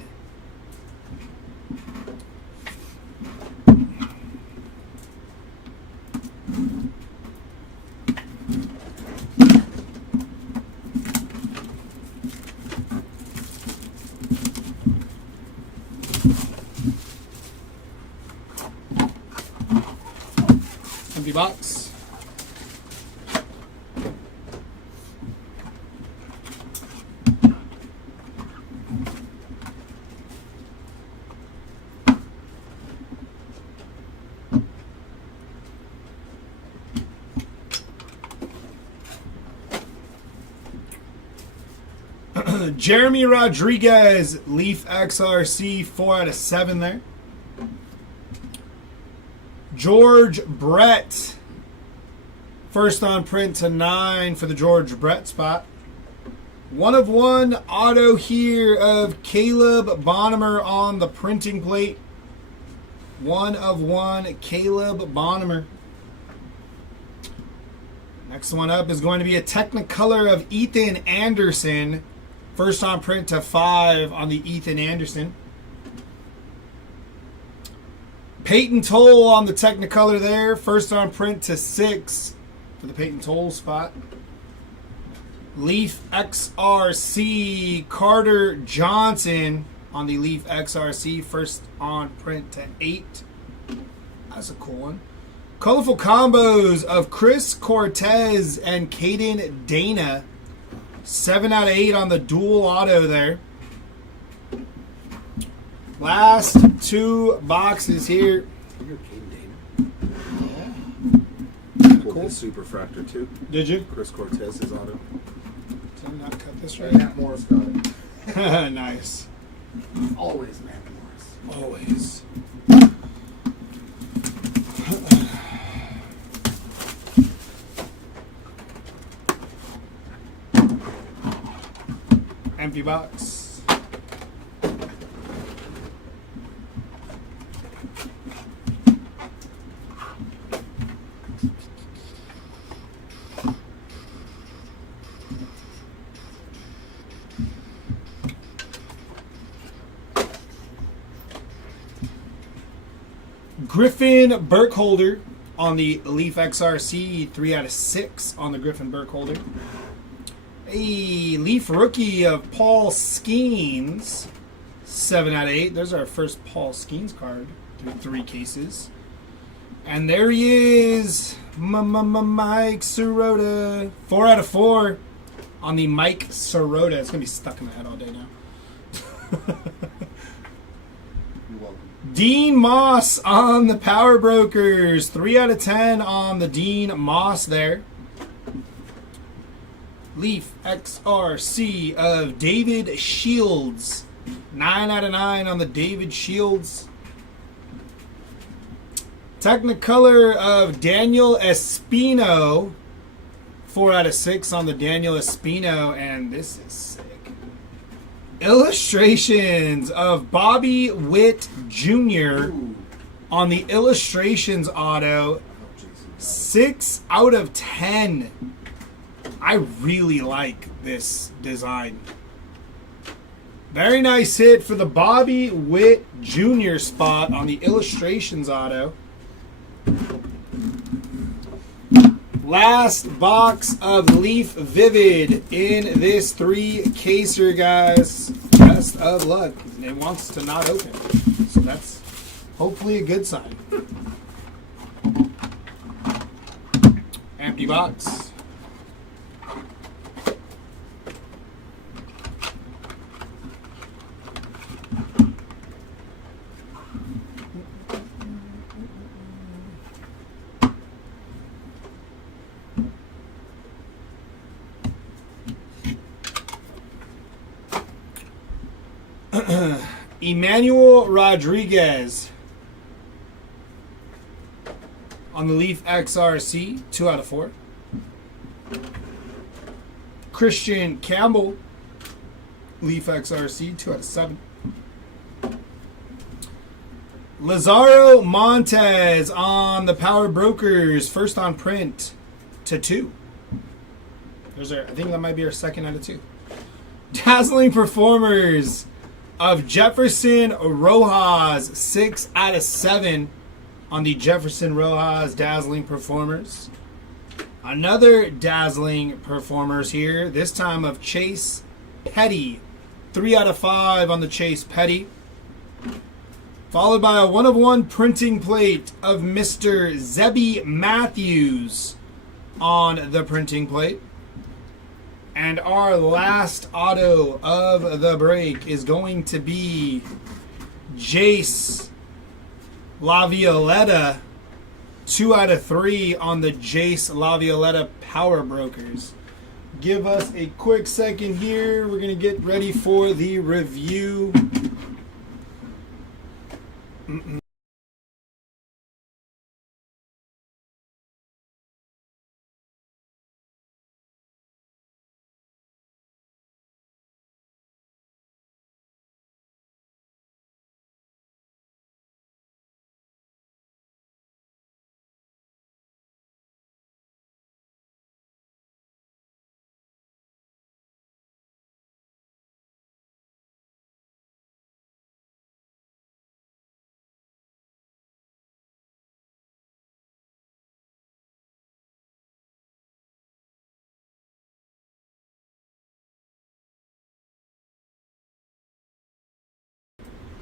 Empty box. Jeremy Rodriguez, Leaf XRC, 4 out of 7 there. George Brett, first on print to 9 for the George Brett spot. 1 of 1 auto here of Caleb Bonham on the printing plate. 1 of 1 Caleb Bonham. Next one up is going to be a Technicolor of Ethan Anderson. First on print to 5 on the Ethan Anderson. Peyton Toll on the Technicolor there. First on print to 6 for the Peyton Toll spot. Leaf XRC, Carter Johnson on the Leaf XRC. First on print to 8. That's a cool one. Colorful combos of Chris Cortez and Caden Dana. 7 out of 8 on the dual auto there. Last 2 boxes here. You're Caden Dana. Pulled his Superfractor too. Did you? Chris Cortez's auto. Did I not cut this And right? Matt Morris got it. Nice. Always Matt Morris. Always. Empty box. Griffin Burkholder on the Leaf XRC, 3 out of 6 on the Griffin Burkholder. A Leaf rookie of Paul Skeens, 7 out of 8. There's our first Paul Skeens card through 3 cases. And there he is, Mike Sirota, 4 out of 4 on the Mike Sirota. It's going to be stuck in my head all day now. You're welcome. Dean Moss on the Power Brokers. 3 out of 10 on the Dean Moss there. Leaf XRC of David Shields. 9 out of 9 on the David Shields. Technicolor of Daniel Espino. 4 out of 6 on the Daniel Espino. And this is sick. Illustrations of Bobby Witt Jr. on the Illustrations auto. 6 out of 10. I really like this design. Very nice hit for the Bobby Witt Jr. spot on the Illustrations auto. Last box of Leaf Vivid in this 3-caser, guys. Best of luck. It wants to not open, so that's hopefully a good sign. Empty box. Emmanuel Rodriguez on the Leaf XRC, 2 out of 4. Christian Campbell, Leaf XRC, 2 out of 7. Lazaro Montez on the Power Brokers, first on print to 2. I think that might be our second out of 2. Dazzling Performers of Jefferson Rojas, 6 out of 7 on the Jefferson Rojas Dazzling Performers. Another Dazzling Performers here, this time of Chase Petty, 3 out of 5 on the Chase Petty. Followed by a 1-of-1 printing plate of Mr. Zebby Matthews on the printing plate. And our last auto of the break is going to be Jace Lavioletta, 2 out of 3 on the Jace Lavioletta Power Brokers. Give us a quick second here. We're going to get ready for the review.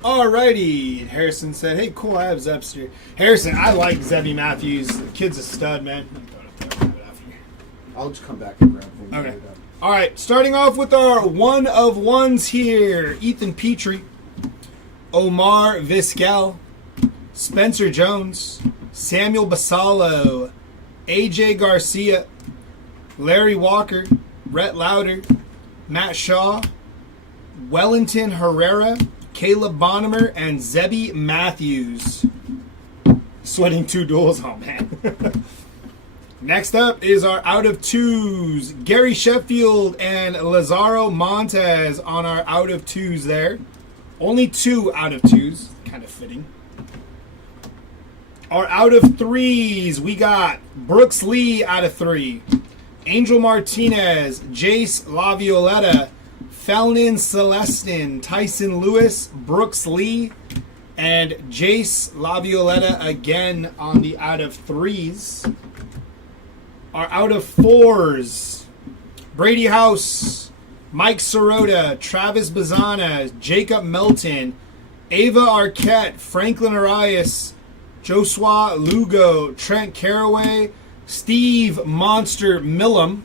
Alrighty, Harrison said, hey, cool, I have Zepster. Harrison, I like Zebby Matthews. The kid's a stud, man. I'll just come back and grab them. Okay. Alright, starting off with our 1-of-1s here. Ethan Petrie, Omar Vizquel, Spencer Jones, Samuel Basallo, AJ Garcia, Larry Walker, Rhett Lauder, Matt Shaw, Wellington Herrera, Caleb Bonnemer, and Zebby Matthews. Sweating 2 duels. Oh, man. Next up is our out of 2s. Gary Sheffield and Lazaro Montez on our out of 2s there. Only 2 out of 2s. Kind of fitting. Our out of 3s, we got Brooks Lee out of 3. Angel Martinez, Jace Lavioletta, Felnin Celestin, Tyson Lewis, Brooks Lee, and Jace Lavioletta again on the out of 3s. Our out of 4s, Brady House, Mike Sirota, Travis Bazana, Jacob Melton, Ava Arquette, Franklin Arias, Joshua Lugo, Trent Caraway, Steve Monster Millam,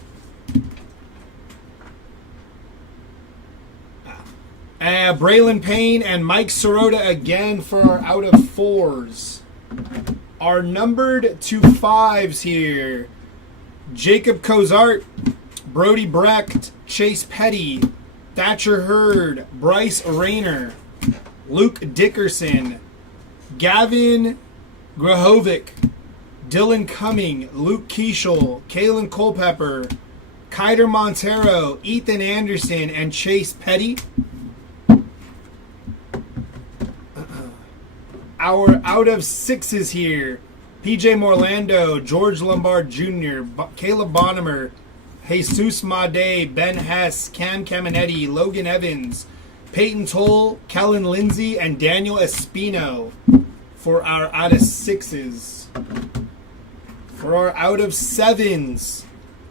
Braylon Payne, and Mike Sirota again for our out of 4s. Our numbered to 5s here. Jacob Cozart, Brody Brecht, Chase Petty, Thatcher Hurd, Bryce Rayner, Luke Dickerson, Gavin Grahovic, Dylan Cumming, Luke Keishel, Kalen Culpepper, Kyder Montero, Ethan Anderson, and Chase Petty. Our out of 6s here. PJ Morlando, George Lombard Jr., Caleb Bonnemer, Jesus Made, Ben Hess, Cam Caminetti, Logan Evans, Peyton Toll, Kellen Lindsay, and Daniel Espino for our out of 6s. For our out of 7s,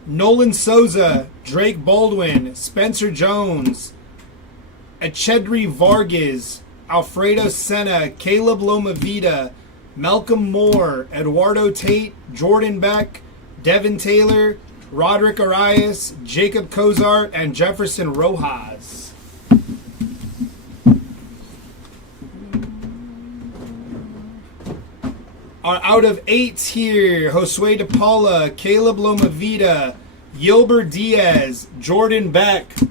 Nolan Souza, Drake Baldwin, Spencer Jones, Echedri Vargas, Alfredo Senna, Caleb Lomavita, Malcolm Moore, Eduardo Tate, Jordan Beck, Devin Taylor, Roderick Arias, Jacob Cozart, and Jefferson Rojas. Our out of 8s here, Josue De Paula, Caleb Lomavita, Yilber Diaz, Jordan Beck, and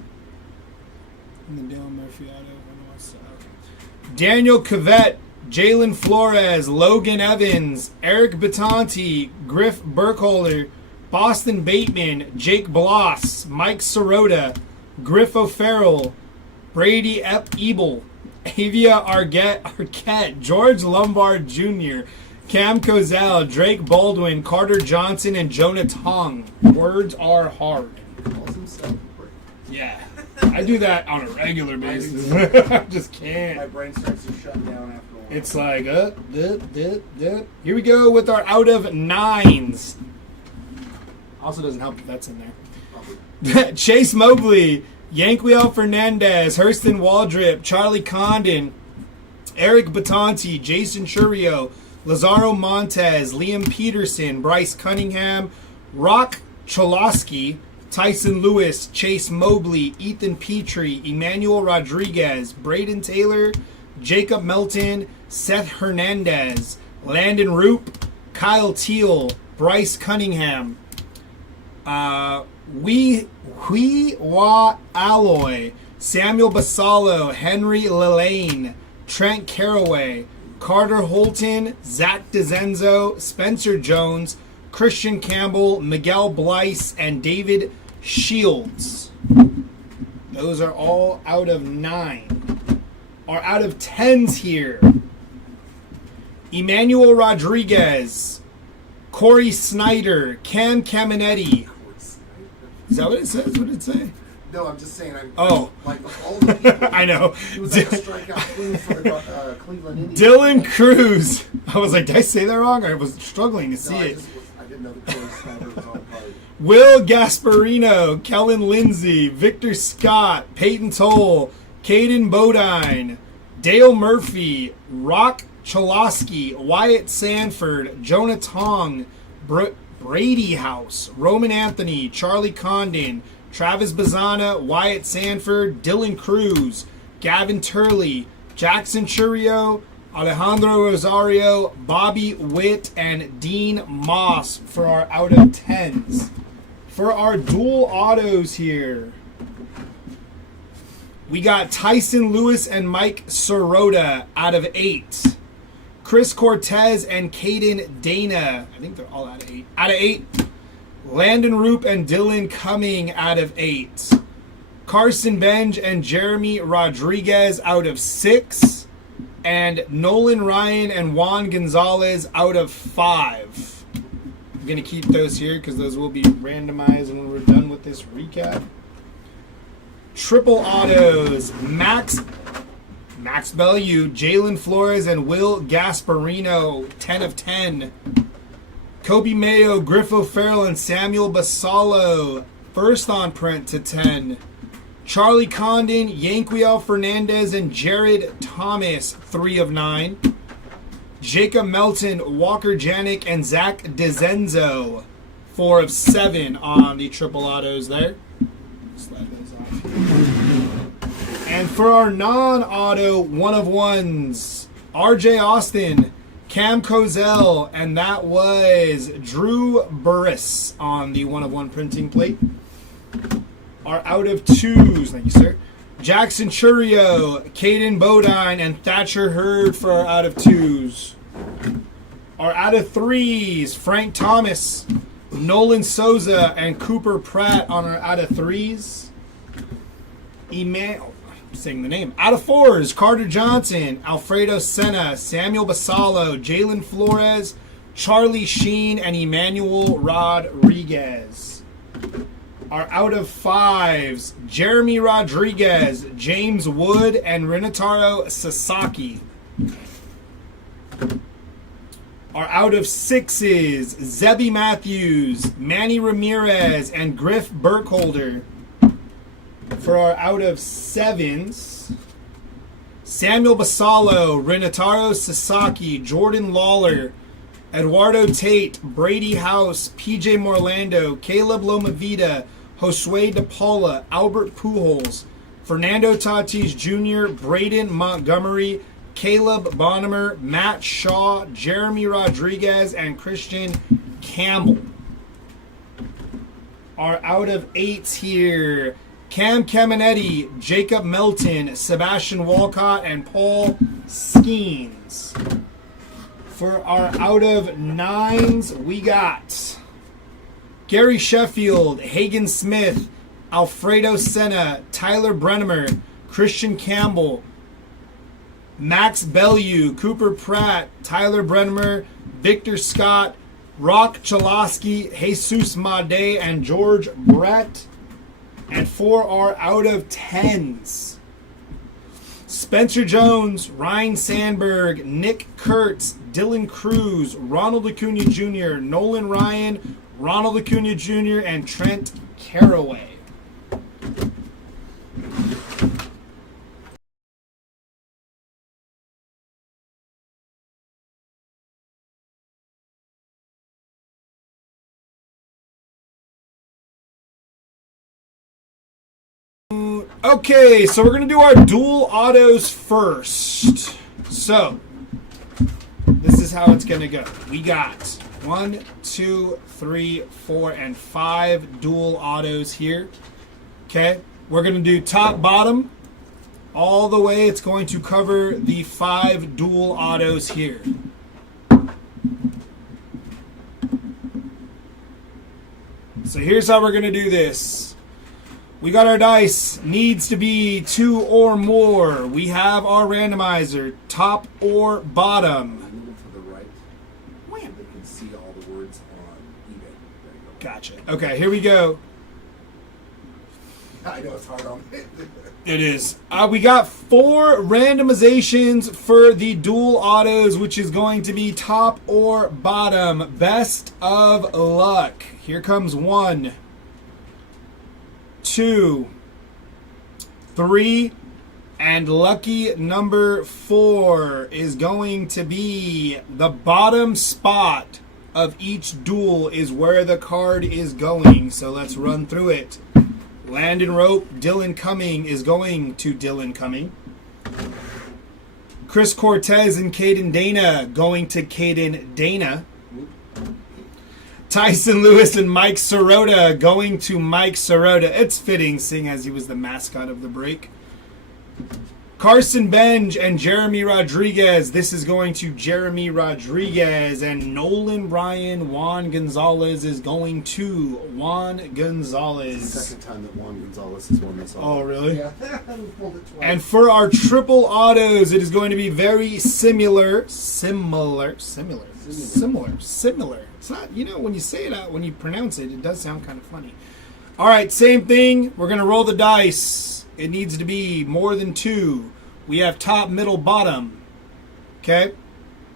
then Dylan Murphy out of Daniel Cavett, Jalen Flores, Logan Evans, Eric Batanti, Griff Burkholder, Boston Bateman, Jake Bloss, Mike Sirota, Griff O'Farrell, Brady Ebel, Avia Arquette, George Lombard Jr., Cam Cozell, Drake Baldwin, Carter Johnson, and Jonah Tong. Words are hard. Yeah. I do that on a regular basis. I just can't. My brain starts to shut down after a while. It's like, Here we go with our out of 9s. Also doesn't help if that's in there. Chase Mobley, Yanquiel Fernandez, Hurston Waldrip, Charlie Condon, Eric Batanti, Jason Churio, Lazaro Montez, Liam Peterson, Bryce Cunningham, Rock Cholosky, Tyson Lewis, Chase Mobley, Ethan Petrie, Emmanuel Rodriguez, Braden Taylor, Jacob Melton, Seth Hernandez, Landon Roop, Kyle Teal, Bryce Cunningham, Wa Alloy, Samuel Basalo, Henry Lillane, Trent Caraway, Carter Holton, Zach DeZenzo, Spencer Jones, Christian Campbell, Miguel Blyce, and David Shields. Those are all out of 9. Our out of 10s here. Emmanuel Rodriguez, Corey Snyder, Cam Caminetti. Is that what it says? What did it say? No, I'm just saying. Like all the people. I know. He was like a strikeout queen for the Cleveland Indians. Dylan Cruz. I was like, did I say that wrong? I was struggling to see it. I didn't know the Corey Snyder was on the card. Will Gasparino, Kellen Lindsay, Victor Scott, Peyton Toll, Caden Bodine, Dale Murphy, Rock Cholosky, Wyatt Sanford, Jonah Tong, Brady House, Roman Anthony, Charlie Condon, Travis Bazana, Wyatt Sanford, Dylan Cruz, Gavin Turley, Jackson Churio, Alejandro Rosario, Bobby Witt, and Dean Moss for our out of 10s. For our dual autos here, we got Tyson Lewis and Mike Sirota out of 8. Chris Cortez and Caden Dana, I think they're all out of 8. Out of 8. Landon Roop and Dylan Cumming out of 8. Carson Benj and Jeremy Rodriguez out of 6. And Nolan Ryan and Juan Gonzalez out of 5. I'm going to keep those here because those will be randomized when we're done with this recap. Triple autos, Max Bellew, Jalen Flores, and Will Gasparino, 10 of 10. Kobe Mayo, Griffo Farrell, and Samuel Basallo, first on print to 10. Charlie Condon, Yanquiel Fernandez, and Jared Thomas, 3 of 9. Jacob Melton, Walker Janik, and Zach DeZenzo, 4 of 7 on the triple autos there. Slide those off here. And for our non-auto 1 of 1s, RJ Austin, Cam Kozel, and that was Drew Burris on the 1 of 1 printing plate. Our out of 2s, thank you, sir. Jackson Churio, Caden Bodine, and Thatcher Hurd for our out of 2s. Our out of 3s, Frank Thomas, Nolan Souza, and Cooper Pratt on our out of 3s. Saying the name. Out of 4s, Carter Johnson, Alfredo Senna, Samuel Basallo, Jalen Flores, Charlie Sheen, and Emmanuel Rodriguez. Our out of 5s, Jeremy Rodriguez, James Wood, and Renataro Sasaki. Our out of 6s, Zebby Matthews, Manny Ramirez, and Griff Burkholder. For our out of 7s, Samuel Basallo, Renataro Sasaki, Jordan Lawler, Eduardo Tate, Brady House, PJ Morlando, Caleb Lomavita, Josue DePaula, Albert Pujols, Fernando Tatis Jr., Braden Montgomery, Caleb Bonnemer, Matt Shaw, Jeremy Rodriguez, and Christian Campbell. Our out of 8s here, Cam Caminetti, Jacob Melton, Sebastian Walcott, and Paul Skeens. For our out of 9s, we got Gary Sheffield, Hagen Smith, Alfredo Senna, Tyler Brennemer, Christian Campbell, Max Bellew, Cooper Pratt, Tyler Brennemer, Victor Scott, Rock Chalosky, Jesus Made, and George Brett. And for our out of 10s, Spencer Jones, Ryan Sandberg, Nick Kurtz, Dylan Cruz, Ronald Acuna Jr., Nolan Ryan, Ronald Acuna Jr., and Trent Caraway. Okay, so we're going to do our dual autos first. So, this is how it's going to go. We got 1, 2, 3, 4, and 5 dual autos here. Okay, we're going to do top, bottom, all the way. It's going to cover the 5 dual autos here. So here's how we're going to do this. We got our dice, needs to be 2 or more. We have our randomizer, top or bottom. Move to the right. Wham! They can see all the words on eBay. There you go. Gotcha. Okay, here we go. I know it's hard on me. It is. We got 4 randomizations for the dual autos, which is going to be top or bottom. Best of luck. Here comes 1, 2, 3, and lucky number 4 is going to be the bottom spot of each duel is where the card is going. So let's run through it. Landon Rope, Dylan Cumming is going to Dylan Cumming. Chris Cortez and Caden Dana going to Caden Dana. Tyson Lewis and Mike Sirota going to Mike Sirota. It's fitting, seeing as he was the mascot of the break. Carson Benj and Jeremy Rodriguez. This is going to Jeremy Rodriguez. And Nolan Bryan, Juan Gonzalez is going to Juan Gonzalez. Second time that Juan Gonzalez has won this. Oh, really? Yeah. We pulled it twice. And for our triple autos, it is going to be very similar. It's not, when you say it out, when you pronounce it, it does sound kind of funny. All right, same thing. We're going to roll the dice. It needs to be more than 2. We have top, middle, bottom. Okay?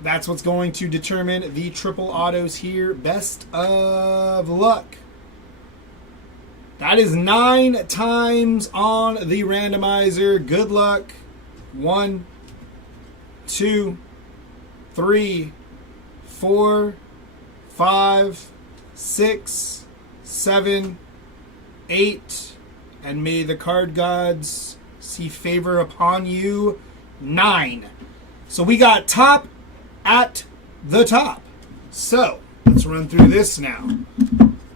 That's what's going to determine the triple autos here. Best of luck. That is 9 times on the randomizer. Good luck. 1, 2, 3, 4, 5, 6, 7, 8, and may the card gods see favor upon you. 9. So we got top at the top. So let's run through this now.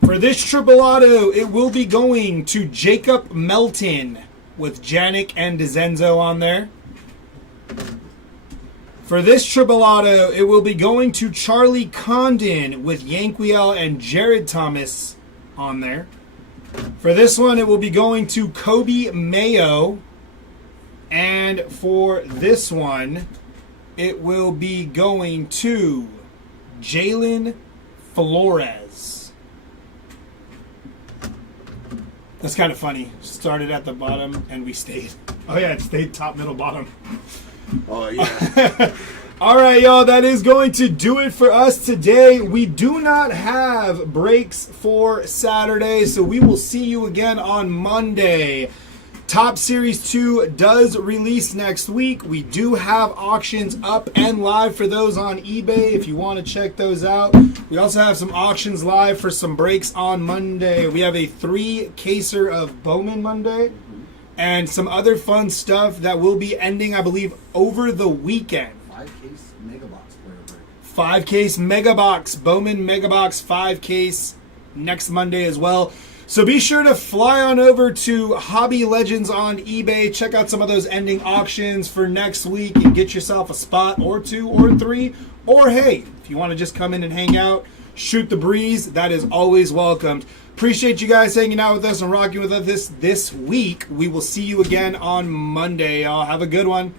For this triple auto, it will be going to Jacob Melton with Janik and DeZenzo on there. For this triple auto, it will be going to Charlie Condon with Yanquiel and Jared Thomas on there. For this one, it will be going to Kobe Mayo. And for this one, it will be going to Jalen Flores. That's kind of funny. Started at the bottom and we stayed. Oh yeah, it stayed top, middle, bottom. Oh, yeah. All right, y'all, that is going to do it for us today. We do not have breaks for Saturday, so we will see you again on Monday. Top Series 2 does release next week. We do have auctions up and live for those on eBay if you want to check those out. We also have some auctions live for some breaks on Monday. We have a 3-caser of Bowman Monday and some other fun stuff that will be ending, I believe, over the weekend. 5-case Megabox player break. 5-case Megabox, Bowman Megabox 5-case next Monday as well. So be sure to fly on over to Hobby Legends on eBay. Check out some of those ending auctions for next week and get yourself a spot or 2 or 3. Or hey, if you want to just come in and hang out, shoot the breeze, that is always welcomed. Appreciate you guys hanging out with us and rocking with us this week. We will see you again on Monday, y'all. Have a good one.